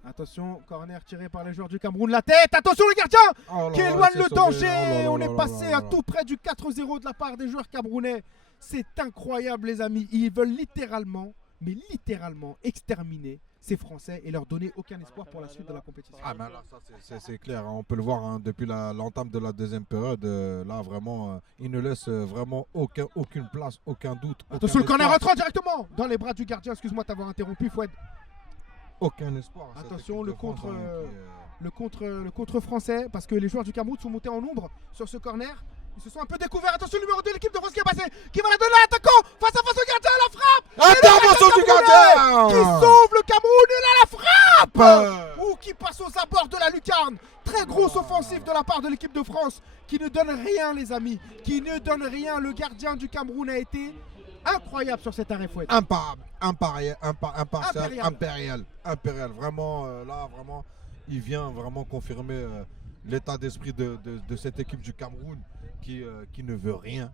Attention, corner tiré par les joueurs du Cameroun. La tête, attention le gardien qui éloigne le danger. On est passé à tout près du 4-0 de la part des joueurs camerounais. C'est incroyable les amis. Ils veulent littéralement exterminer ces Français et leur donner aucun espoir pour la suite de la compétition. Ah mais là, ça c'est clair, hein. On peut le voir, hein, depuis l'entame de la deuxième période. Là vraiment, ils ne laissent vraiment aucune place, aucun doute. Attention, le corner rentrant directement dans les bras du gardien. Excuse-moi de t'avoir interrompu, Fouad. Aucun espoir. Attention, le contre français, parce que les joueurs du Cameroun sont montés en nombre sur ce corner. Ils se sont un peu découverts. Attention, le numéro 2 de l'équipe de France qui est passé, qui va la donner à l'attaquant face à face au gardien, la frappe. Intervention du gardien qui sauve le Cameroun et là la frappe ou qui passe aux abords de la lucarne. Très grosse offensive de la part de l'équipe de France qui ne donne rien les amis, qui ne donne rien. Le gardien du Cameroun a été incroyable sur cet arrêt Fouet. Impérial. Vraiment, là, vraiment, il vient vraiment confirmer l'état d'esprit de cette équipe du Cameroun qui ne veut rien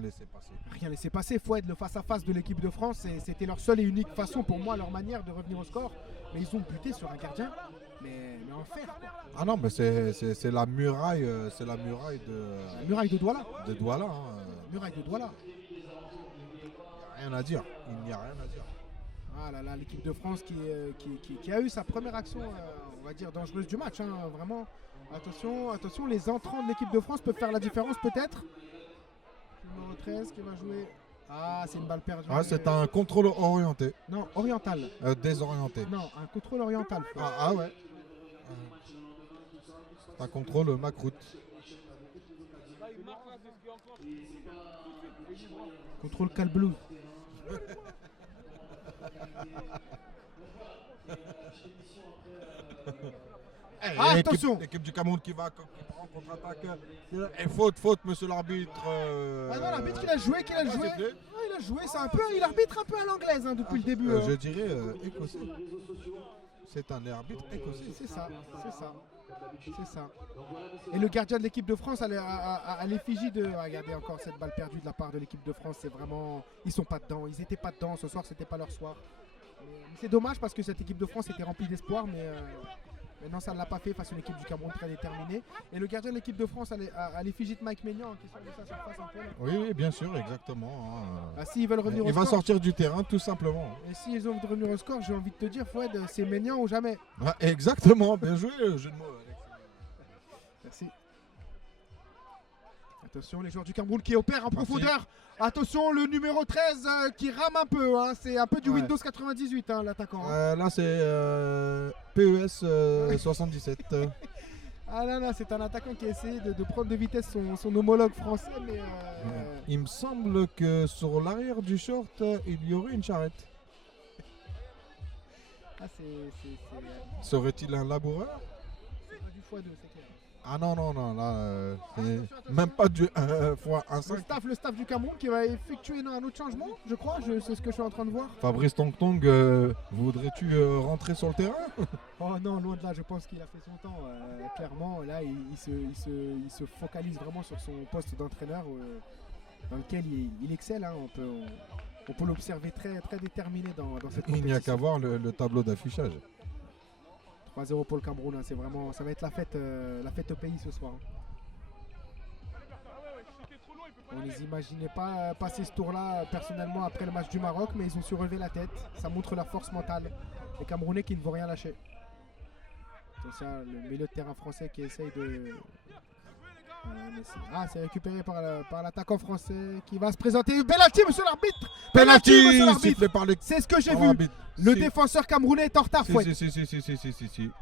laisser passer. Rien laisser passer. Fouet, le face-à-face de l'équipe de France, c'était leur seule et unique façon pour moi, leur manière de revenir au score. Mais ils ont buté sur un gardien, mais en fer. Quoi. Ah non, mais c'est la muraille, c'est la muraille de. La muraille de Douala. De Douala. Hein. Muraille de Douala. Il n'y a rien à dire. Il n'y a rien à dire. Ah là là, l'équipe de France qui a eu sa première action, on va dire, dangereuse du match. Hein, vraiment. Attention, les entrants de l'équipe de France peuvent faire la différence peut-être. Numéro 13 qui va jouer. Ah, c'est une balle perdue. Ah, c'est un contrôle orienté. Non, oriental. Désorienté. Non, un contrôle oriental. Ah ouais. C'est un contrôle macroute. Contrôle calblou. Attention. L'équipe du Cameroun qui va en contre-attaque. Et faute, monsieur l'arbitre. Ah non, l'arbitre il a joué. Il a joué, il arbitre un peu à l'anglaise hein, depuis le début. Je dirais écossais. C'est un arbitre écossais. C'est ça. Et le gardien de l'équipe de France à l'effigie de... Regardez encore cette balle perdue de la part de l'équipe de France. C'est vraiment... Ils sont pas dedans. Ils étaient pas dedans. Ce soir, c'était pas leur soir. C'est dommage parce que cette équipe de France était remplie d'espoir. Mais non, ça ne l'a pas fait face à une équipe du Cameroun très déterminée. Et le gardien de l'équipe de France à l'effigie de Mike Maignan qui sort de sa surface un peu. Oui, bien sûr, exactement. Hein. S'ils veulent revenir au score, il va sortir du terrain tout simplement. Et s'ils ont envie de revenir au score, j'ai envie de te dire, Fouad, c'est Maignan ou jamais. Ah, exactement, bien joué, jeu de mots. Merci. Attention, les joueurs du Cameroun qui opèrent en profondeur. Attention, le numéro 13 qui rame un peu. Hein. C'est un peu du Windows 98, hein, l'attaquant. Hein. Là, c'est PES 77. Ah là, c'est un attaquant qui a essayé de prendre de vitesse son homologue français. Mais il me semble que sur l'arrière du short, il y aurait une charrette. Ah, Serait-il un laboureur? C'est pas du x2, c'est clair. Ah non, là, même pas du 1x1.5. Le staff du Cameroun qui va effectuer un autre changement, je crois, c'est ce que je suis en train de voir. Fabrice Tong, voudrais-tu rentrer sur le terrain? Oh non, loin de là, je pense qu'il a fait son temps. Clairement, là, il se focalise vraiment sur son poste d'entraîneur dans lequel il excelle. Hein. On peut l'observer très, très déterminé dans cette compétition. Il n'y a qu'à voir le tableau d'affichage. 3-0 pour le Cameroun, hein. C'est vraiment, ça va être la fête au pays ce soir. On ne les imaginait pas passer ce tour-là personnellement après le match du Maroc, mais ils ont su relever la tête. Ça montre leur force mentale. Les Camerounais qui ne vont rien lâcher. C'est ça, le milieu de terrain français qui essaye de... c'est récupéré par l'attaquant français qui va se présenter. Penalty, monsieur l'arbitre! Penalty, monsieur l'arbitre! C'est ce que j'ai vu. Le défenseur camerounais est en retard. Si.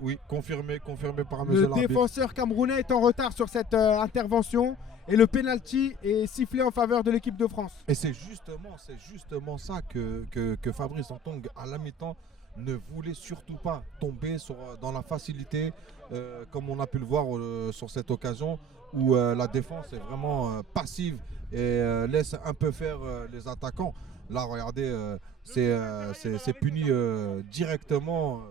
Oui, confirmé par monsieur l'arbitre. Le défenseur camerounais est en retard sur cette intervention. Et le penalty est sifflé en faveur de l'équipe de France. Et c'est justement ça que Fabrice Antong, à la mi-temps, ne voulait surtout pas tomber dans la facilité, comme on a pu le voir sur cette occasion, où la défense est vraiment passive et laisse un peu faire les attaquants. Là, regardez, c'est puni directement,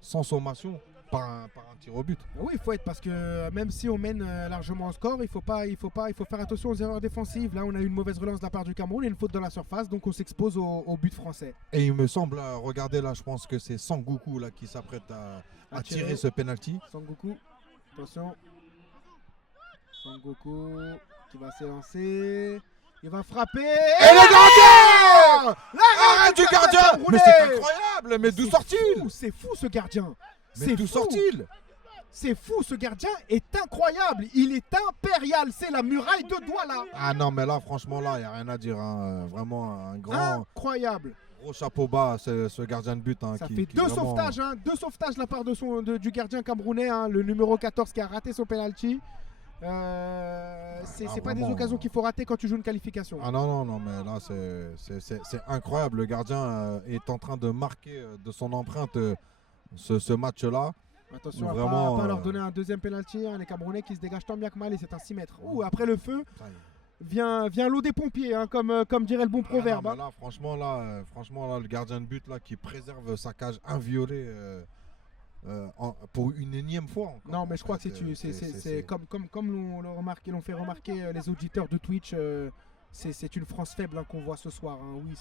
sans sommation, par un tir au but. Oui, il faut être, parce que même si on mène largement au score, il faut faire attention aux erreurs défensives. Là, on a eu une mauvaise relance de la part du Cameroun et une faute dans la surface, donc on s'expose au but français. Et il me semble, regardez là, je pense que c'est Sangoku là qui s'apprête à tirer ce penalty. Sangoku, attention. Sangoku qui va s'élancer. Il va frapper. Et le gardien! L'arrêt du gardien! Mais c'est incroyable! Mais d'où sort-il? C'est fou ce gardien! Mais d'où sort-il? C'est fou, ce gardien est incroyable, il est impérial, c'est la muraille de doigts là. Ah non, mais là, franchement, là, il n'y a rien à dire. Hein. Vraiment un grand. Incroyable. Gros chapeau bas, ce gardien de but. Hein, Ça fait deux sauvetages de la part du gardien camerounais, hein, le numéro 14 qui a raté son penalty. C'est pas des occasions qu'il faut rater quand tu joues une qualification. Ah non, mais là, c'est incroyable. Le gardien est en train de marquer de son empreinte ce match-là. Attention vraiment, à pas leur donner un deuxième penalty, hein, les Camerounais qui se dégagent tant bien que mal et c'est un 6 mètres. Ouh, après le feu, vient l'eau des pompiers, hein, comme dirait le bon proverbe. Non, là, franchement, le gardien de but là, qui préserve sa cage inviolée pour une énième fois. Encore. Non, mais je crois que c'est comme l'ont fait remarquer les auditeurs de Twitch, c'est une France faible hein, qu'on voit ce soir, hein, oui,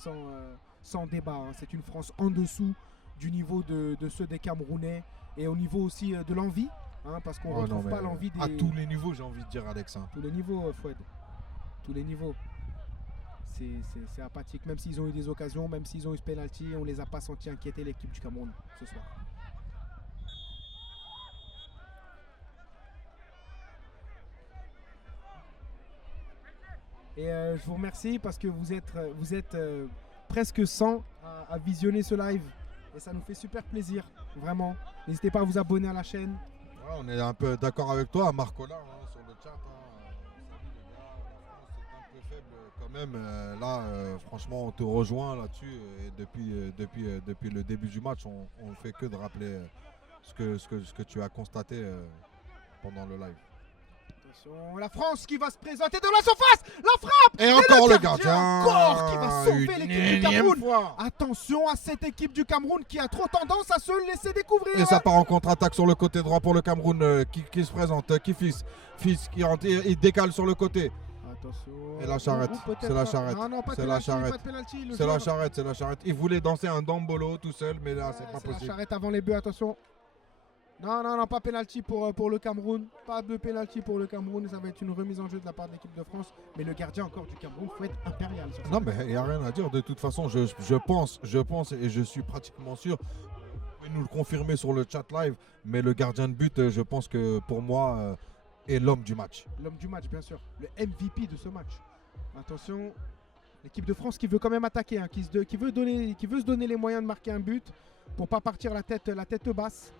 sans débat. Hein, c'est une France en dessous du niveau de ceux des Camerounais et au niveau aussi de l'envie, hein, parce qu'on ne retrouve pas l'envie des... À tous les niveaux, j'ai envie de dire, Alex. Hein. Tous les niveaux, Fouad. Tous les niveaux. C'est apathique. Même s'ils ont eu des occasions, même s'ils ont eu ce penalty, on ne les a pas sentis inquiéter l'équipe du Cameroun ce soir. Et je vous remercie parce que vous êtes presque 100 à visionner ce live. Et ça nous fait super plaisir, vraiment. N'hésitez pas à vous abonner à la chaîne. Ouais, on est un peu d'accord avec toi, Marcola, hein, sur le chat. Hein. Salut les gars, la France est un peu faible quand même. Là, franchement, on te rejoint là-dessus. Et depuis le début du match, on ne fait que de rappeler ce que tu as constaté pendant le live. Attention, la France qui va se présenter dans la surface. La frappe. Et encore le gardien. Encore qui va sauver l'équipe du Cameroun. Attention à cette équipe du Cameroun qui a trop tendance à se laisser découvrir. Et ça part en contre-attaque sur le côté droit pour le Cameroun qui se présente. Qui Fils qui rentre, il décale sur le côté. Attention. Et la charrette. C'est la charrette. C'est la charrette. C'est la charrette. Il voulait danser un dombolo tout seul, mais là, c'est pas possible. La charrette avant les buts, attention. Non, pas pénalty pour le Cameroun. Pas de pénalty pour le Cameroun. Ça va être une remise en jeu de la part de l'équipe de France. Mais le gardien encore du Cameroun, il faut être impérial. Non, mais il n'y a rien à dire. De toute façon, je pense et je suis pratiquement sûr. Vous pouvez nous le confirmer sur le chat live. Mais le gardien de but, je pense que pour moi, est l'homme du match. L'homme du match, bien sûr. Le MVP de ce match. Attention. L'équipe de France qui veut quand même attaquer. Hein, qui veut se donner les moyens de marquer un but. Pour pas partir la tête basse.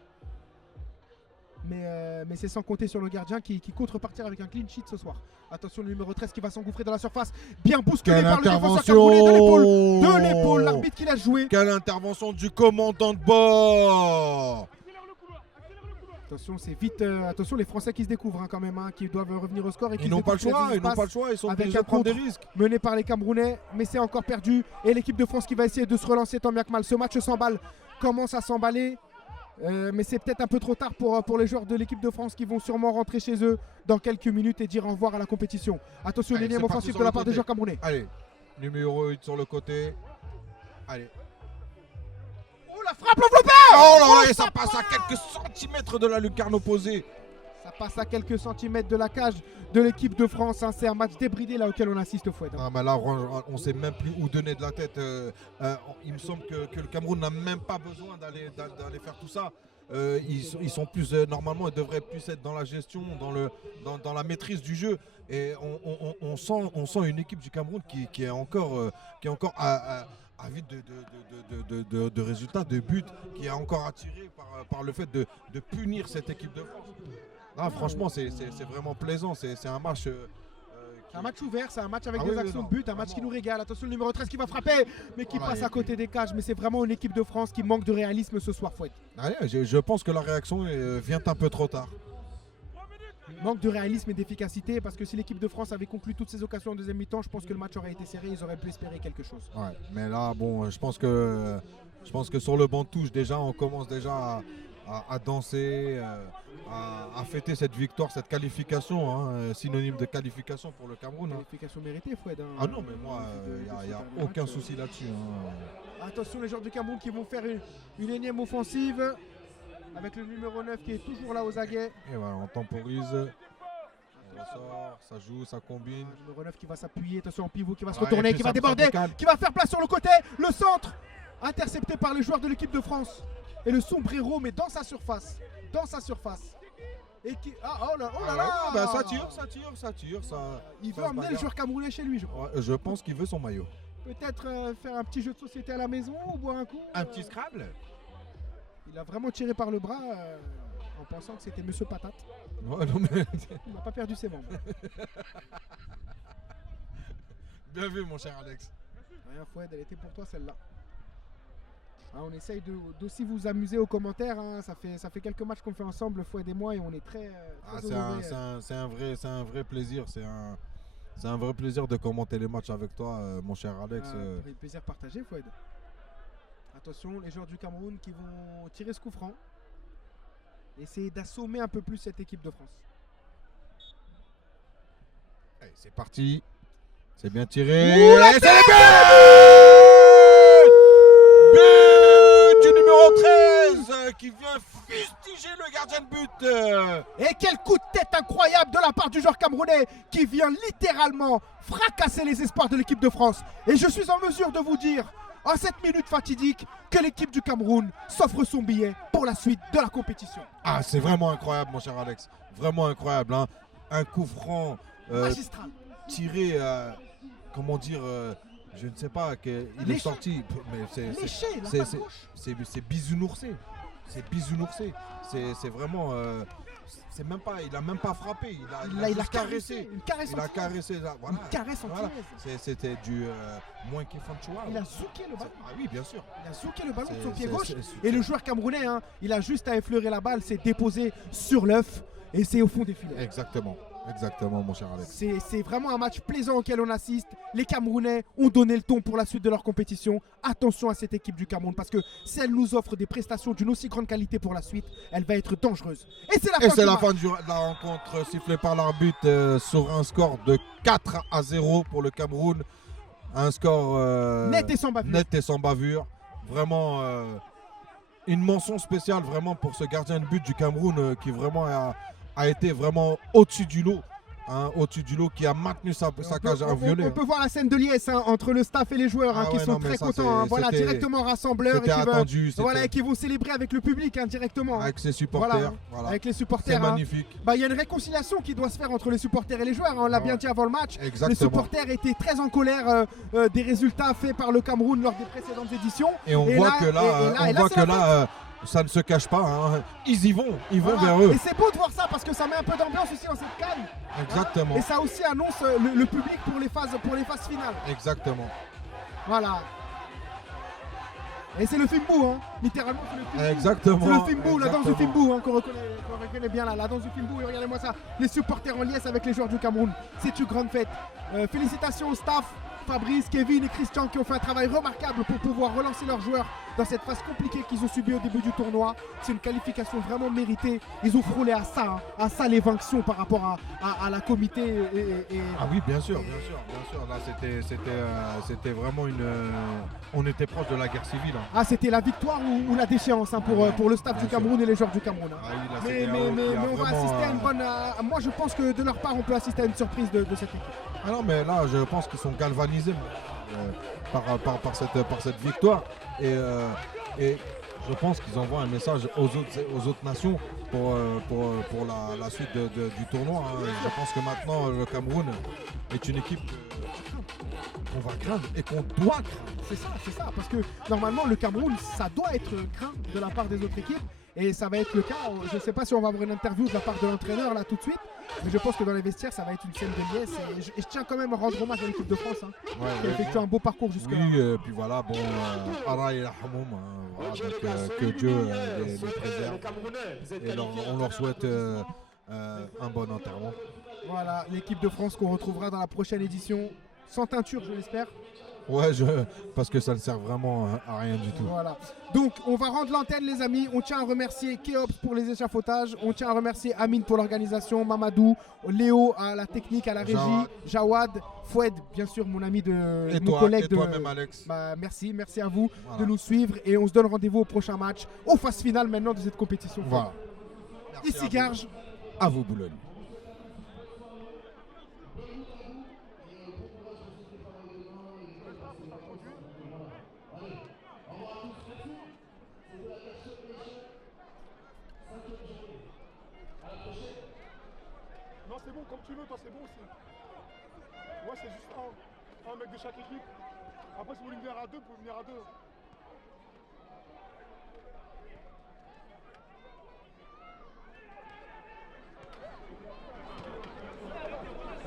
Mais c'est sans compter sur le gardien qui compte repartir avec un clean sheet ce soir. Attention, le numéro 13 qui va s'engouffrer dans la surface. Bien bousculé par le défenseur camerounais de l'épaule. L'arbitre qui l'a joué. Quelle intervention du commandant de bord. Attention, c'est vite. Attention, les Français qui se découvrent hein, quand même, hein, qui doivent revenir au score. Et ils n'ont pas le choix, ils sont obligés de prendre des risques. Mené par les Camerounais, mais c'est encore perdu. Et l'équipe de France qui va essayer de se relancer tant bien que mal. Ce match s'emballe, commence à s'emballer. Mais c'est peut-être un peu trop tard pour les joueurs de l'équipe de France qui vont sûrement rentrer chez eux dans quelques minutes et dire au revoir à la compétition. Attention, l'énième offensif de la part des joueurs camerounais. Allez, numéro 8 sur le côté. Allez. Oh, la frappe enveloppée. Oh là là, et ça passe à quelques centimètres de la lucarne opposée. Ça passe à quelques centimètres de la cage de l'équipe de France. Hein. C'est un match débridé là auquel on assiste au Fouad. Ah, mais là, on ne sait même plus où donner de la tête. Il me semble que le Cameroun n'a même pas besoin d'aller faire tout ça. Ils sont plus normalement, ils devraient plus être dans la gestion, dans la maîtrise du jeu. Et on sent une équipe du Cameroun qui est encore avide de résultats, de buts, qui est encore attiré par le fait de punir cette équipe de France. Ah, franchement, c'est vraiment plaisant. C'est un match C'est un match ouvert, c'est un match avec Ah des oui, actions non, de but, un match qui nous régale. Attention, le numéro 13 qui va frapper, mais qui passe à côté des cages. Mais c'est vraiment une équipe de France qui manque de réalisme ce soir, Fouad. Allez, je pense que la réaction vient un peu trop tard. Manque de réalisme et d'efficacité, parce que si l'équipe de France avait conclu toutes ses occasions en deuxième mi-temps, je pense que le match aurait été serré, ils auraient pu espérer quelque chose. Ouais, mais là, bon, je pense que sur le banc de touche, déjà, on commence déjà à danser, à fêter cette victoire, cette qualification, hein, synonyme de qualification pour le Cameroun. Hein. Qualification méritée, Fouad. Hein. Ah non, mais moi, il n'y a aucun souci là-dessus. Hein. Attention, les joueurs du Cameroun qui vont faire une énième offensive, avec le numéro 9 qui est toujours là aux aguets. Et voilà, on temporise. On ressort, ça joue, ça combine. Le numéro 9 qui va s'appuyer, attention en pivot qui va se Ouais, retourner, et qui puis va ça déborder, calme. qui va faire place sur le côté, le centre, intercepté par les joueurs de l'équipe de France. Et le sombrero, mais dans sa surface. Et qui... Ah, oh là là bah, ça tire. Il ça veut se emmener le bagarre. joueur camerounais chez lui, je crois. Ouais, je pense qu'il veut son maillot. Peut-être faire un petit jeu de société à la maison ou boire un coup. Un petit Scrabble. Il a vraiment tiré par le bras en pensant que c'était Monsieur Patate. Ouais, non, mais... Il n'a pas perdu ses membres. Bien vu, mon cher Alex. Rien, Fouad, elle était pour toi celle-là. Hein, on essaye d'aussi vous amuser aux commentaires. Hein. Ça fait quelques matchs qu'on fait ensemble, Fouad et moi, et on est très honorés. C'est un vrai plaisir. C'est un vrai plaisir de commenter les matchs avec toi, mon cher Alex. Plaisir partagé, Fouad. Attention, les joueurs du Cameroun qui vont tirer ce coup franc. Essayer d'assommer un peu plus cette équipe de France. Allez, c'est parti. C'est bien tiré. Ouh, la et c'est le but du numéro 13 qui vient fustiger le gardien de but. Et quel coup de tête incroyable de la part du joueur camerounais qui vient littéralement fracasser les espoirs de l'équipe de France. Et je suis en mesure de vous dire, en cette minute fatidique, que l'équipe du Cameroun s'offre son billet pour la suite de la compétition. Ah, c'est vraiment incroyable, mon cher Alex. Vraiment incroyable. Hein. Un coup franc Magistral. tiré, comment dire, je ne sais pas, il est sorti. Mais c'est bisounoursé. C'est bisounoursé. C'est vraiment. C'est même pas, il a même pas frappé. Il a juste caressé. Une caresse Il a caressé. Voilà. Une caresse en Voilà. tiresse. C'était du moins qu'il faut choix. Il a zouké le ballon. Ah oui, bien sûr. Il a zouké le ballon de son C'est- pied c'est- gauche. c'est- Et le joueur camerounais, hein, il a juste à effleurer la balle, s'est déposé sur l'œuf et c'est au fond des filets. Exactement, mon cher Alex. C'est vraiment un match plaisant auquel on assiste. Les Camerounais ont donné le ton pour la suite de leur compétition. Attention à cette équipe du Cameroun parce que si elle nous offre des prestations d'une aussi grande qualité pour la suite, elle va être dangereuse. Et c'est la Et fin c'est du la match. fin de la rencontre sifflée par l'arbitre sur un score de 4-0 pour le Cameroun. Un score Net et sans bavure. net et sans bavure. Vraiment une mention spéciale vraiment pour ce gardien de but du Cameroun qui vraiment a été vraiment au-dessus du lot. Hein, au-dessus du lot, qui a maintenu sa cage inviolée. On peut voir la scène de liesse hein, entre le staff et les joueurs hein, Ah qui ouais, sont non, mais très ça, contents. Hein, voilà, c'était- directement rassembleurs et C'était qui, attendu. voilà, et qui vont célébrer avec le public hein, directement. hein. Avec ses supporters. Voilà, Voilà. avec les C'est supporters. hein. magnifique. Bah, il y a une réconciliation qui doit se faire entre les supporters et les joueurs. hein, on l'a bien Ouais. dit avant le match. Exactement. Les supporters étaient très en colère des résultats faits par le Cameroun lors des précédentes éditions. Et on voit que là, ça ne se cache pas. Hein. Ils y vont vers eux. Et c'est beau de voir ça parce que ça met un peu d'ambiance aussi dans cette canne. Exactement. Et ça aussi annonce le public pour les phases finales. Exactement. Voilà. Et c'est le Fimbu, hein. Littéralement, c'est le Fimbu. Exactement. C'est le Fimbu, la danse du Exactement. Fimbu, hein, qu'on reconnaît bien là. La danse du Fimbu, et regardez-moi ça. Les supporters en liesse avec les joueurs du Cameroun. C'est une grande fête. Félicitations au staff, Fabrice, Kevin et Christian qui ont fait un travail remarquable pour pouvoir relancer leurs joueurs dans cette phase compliquée qu'ils ont subie au début du tournoi. C'est une qualification vraiment méritée. Ils ont frôlé à ça, hein, à ça l'évasion par rapport à la comité. Ah oui, bien sûr. Là, c'était vraiment on était proche de la guerre civile. Hein. Ah, c'était la victoire ou la déchéance hein, pour le staff Bien du sûr. Cameroun et les joueurs du Cameroun. hein. Ah oui, là, Mais c'était on va vraiment, assister à une bonne. Moi, je pense que de leur part, on peut assister à une surprise de cette équipe. Ah non, mais là, je pense qu'ils sont galvanisés par cette victoire. Et je pense qu'ils envoient un message aux autres nations pour la suite du tournoi. hein. Je pense que maintenant, le Cameroun est une équipe qu'on va craindre et qu'on doit craindre. C'est ça, parce que normalement, le Cameroun, ça doit être craint de la part des autres équipes. Et ça va être le cas. Je ne sais pas si on va avoir une interview de la part de l'entraîneur là tout de suite, mais je pense que dans les vestiaires, ça va être une scène de liesse. Et je tiens quand même à rendre hommage à l'équipe de France, hein, qui a effectué un beau parcours jusque-là. Oui, puis voilà, bon, Allah et Rahmoum, voilà, donc, que Dieu les préserve. Et on leur souhaite un bon enterrement. Voilà, l'équipe de France qu'on retrouvera dans la prochaine édition, sans teinture, je l'espère. Ouais, parce que ça ne sert vraiment à rien du tout. Voilà. Donc, on va rendre l'antenne, les amis. On tient à remercier Keops pour les échafaudages. On tient à remercier Amine pour l'organisation, Mamadou, Léo à la technique, à la régie, Jawad, Foued, bien sûr, mon ami et mon collègue et toi-même, Alex. Merci à vous de nous suivre et on se donne rendez-vous au prochain match, aux phases finales maintenant de cette compétition. Voilà. Ici Garges. À vous, Boulogne. Non, c'est bon, comme tu veux, toi, c'est bon aussi. Ouais, c'est juste un mec de chaque équipe. Après, si vous voulez venir à deux, vous pouvez venir à deux.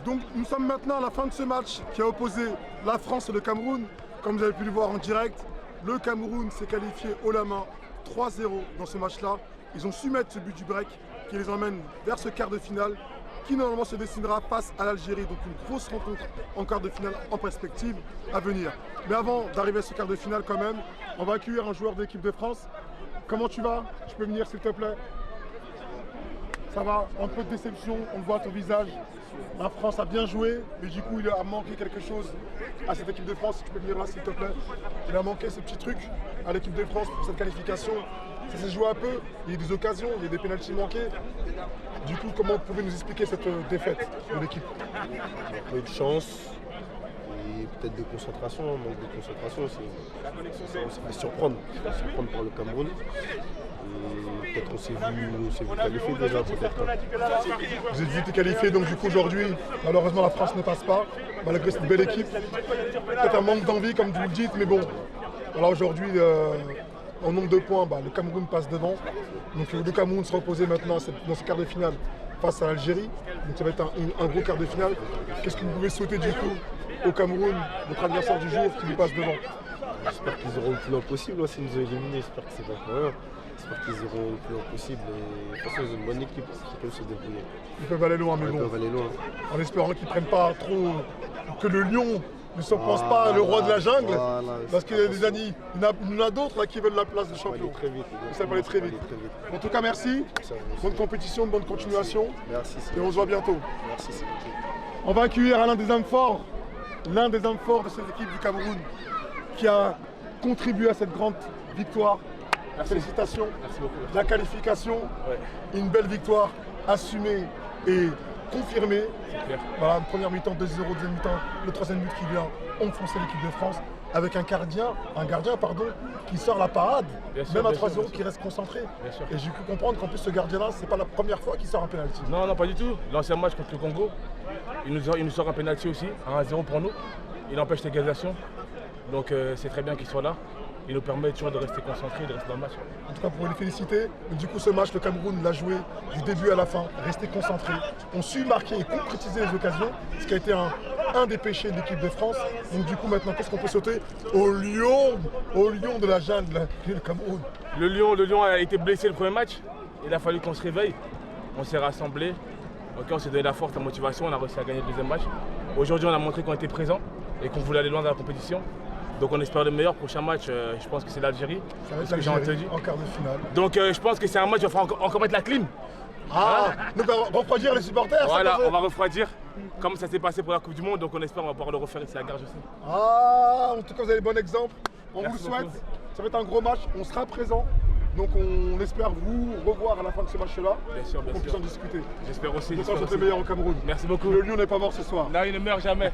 Donc, nous sommes maintenant à la fin de ce match qui a opposé la France et le Cameroun. Comme vous avez pu le voir en direct, le Cameroun s'est qualifié haut la main 3-0 dans ce match-là. Ils ont su mettre ce but du break qui les emmène vers ce quart de finale qui normalement se dessinera face à l'Algérie. Donc une grosse rencontre en quart de finale en perspective à venir. Mais avant d'arriver à ce quart de finale quand même, on va accueillir un joueur de l'équipe de France. Comment tu vas? Tu peux venir s'il te plaît? Ça va? Un peu de déception, on voit ton visage. La France a bien joué, mais du coup il a manqué quelque chose à cette équipe de France. Si tu peux venir là s'il te plaît. Il a manqué ce petit truc à l'équipe de France pour cette qualification. Ça s'est joué un peu, il y a eu des occasions, il y a eu des pénaltys manqués. Du coup, comment vous pouvez nous expliquer cette défaite de l'équipe? Un peu de chance et peut-être de concentration, manque de concentration. On s'est fait surprendre par le Cameroun. Et peut-être on s'est vu qualifié déjà. Vous êtes vite qualifié, donc du coup aujourd'hui, malheureusement la France ne passe pas, malgré cette belle équipe. Peut-être un manque d'envie comme vous le dites, mais bon, voilà, aujourd'hui, en nombre de points, le Cameroun passe devant. Donc le Cameroun sera opposé maintenant dans ce quart de finale face à l'Algérie. Donc ça va être un gros quart de finale. Qu'est-ce que vous pouvez souhaiter du coup au Cameroun, votre adversaire du jour qui nous passe devant? J'espère qu'ils auront le plus loin possible, s'ils nous ont éliminés, j'espère que c'est pas pour rien. J'espère qu'ils iront le plus loin possible. Et de toute façon, ils ont une bonne équipe, c'est comme se débrouiller. Ils peuvent aller loin, mais Ils bon. peuvent aller loin. En espérant qu'ils ne prennent pas trop, que le lion ne se pense pas le roi de la jungle. Voilà, parce qu'il y a des années, il y en a d'autres là, qui veulent la place de Ça va champion. aller très vite. Ça va aller très vite. En tout cas, merci. Bonne compétition, bonne continuation. Merci. Et on se voit bientôt. Merci, c'est gentil. On va accueillir l'un des hommes forts de cette équipe du Cameroun qui a contribué à cette grande victoire. Félicitations. Merci beaucoup. La qualification, Ouais. une belle victoire assumée et confirmée. C'est clair. Voilà, une première mi-temps, 2-0, deuxième mi-temps, le troisième but qui vient enfoncer l'équipe de France avec un gardien qui sort la parade, Bien sûr, même à bien sûr, 3-0 bien qui sûr. reste concentré. Bien sûr. Et j'ai pu comprendre qu'en plus ce gardien-là, c'est pas la première fois qu'il sort un penalty. Non, non, pas du tout. L'ancien match contre le Congo, il nous sort un penalty aussi, 1-0 pour nous. Il empêche l'égalisation. Donc c'est très bien qu'il soit là. Il nous permet toujours de rester concentrés, de rester dans le match. En tout cas, pour les féliciter. Mais du coup, ce match, le Cameroun l'a joué du début à la fin, resté concentré. On su marquer et concrétiser les occasions, ce qui a été un des péchés de l'équipe de France. Donc du coup, maintenant, qu'est-ce qu'on peut sauter au lion de la jungle, le Cameroun. Le Lion a été blessé le premier match. Il a fallu qu'on se réveille. On s'est rassemblés. Ok, on s'est donné la force, la motivation. On a réussi à gagner le deuxième match. Aujourd'hui, on a montré qu'on était présent et qu'on voulait aller loin dans la compétition. Donc on espère le meilleur. Prochain match, je pense que c'est l'Algérie. Ça va être ce que j'ai l'Algérie entendu. en quart de finale. Donc je pense que c'est un match où il va falloir encore mettre la clim. Donc on va refroidir les supporters. Voilà, ça, on va refroidir. Comme ça s'est passé pour la Coupe du Monde. Donc on espère qu'on va pouvoir le refaire ici à Garges aussi. En tout cas, vous avez le bon exemple. On Merci vous le souhaite. beaucoup. Ça va être un gros match. On sera présent. Donc on espère vous revoir à la fin de ce match-là. Bien sûr, bien pour qu'on puisse sûr. en discuter. J'espère aussi. Je j'espère pense que aussi. le meilleur au Cameroun. Merci beaucoup. Le lion n'est pas mort ce soir. Là, il ne meurt jamais.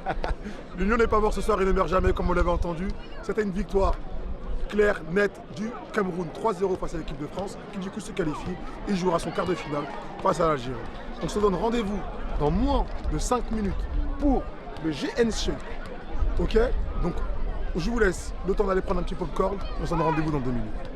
Le lion n'est pas mort ce soir, il ne meurt jamais, comme on l'avait entendu. C'était une victoire claire, nette du Cameroun. 3-0 face à l'équipe de France, qui du coup se qualifie et jouera son quart de finale face à l'Algérie. On se donne rendez-vous dans moins de 5 minutes pour le GNC. Ok? Donc je vous laisse le temps d'aller prendre un petit popcorn. On se donne rendez-vous dans 2 minutes.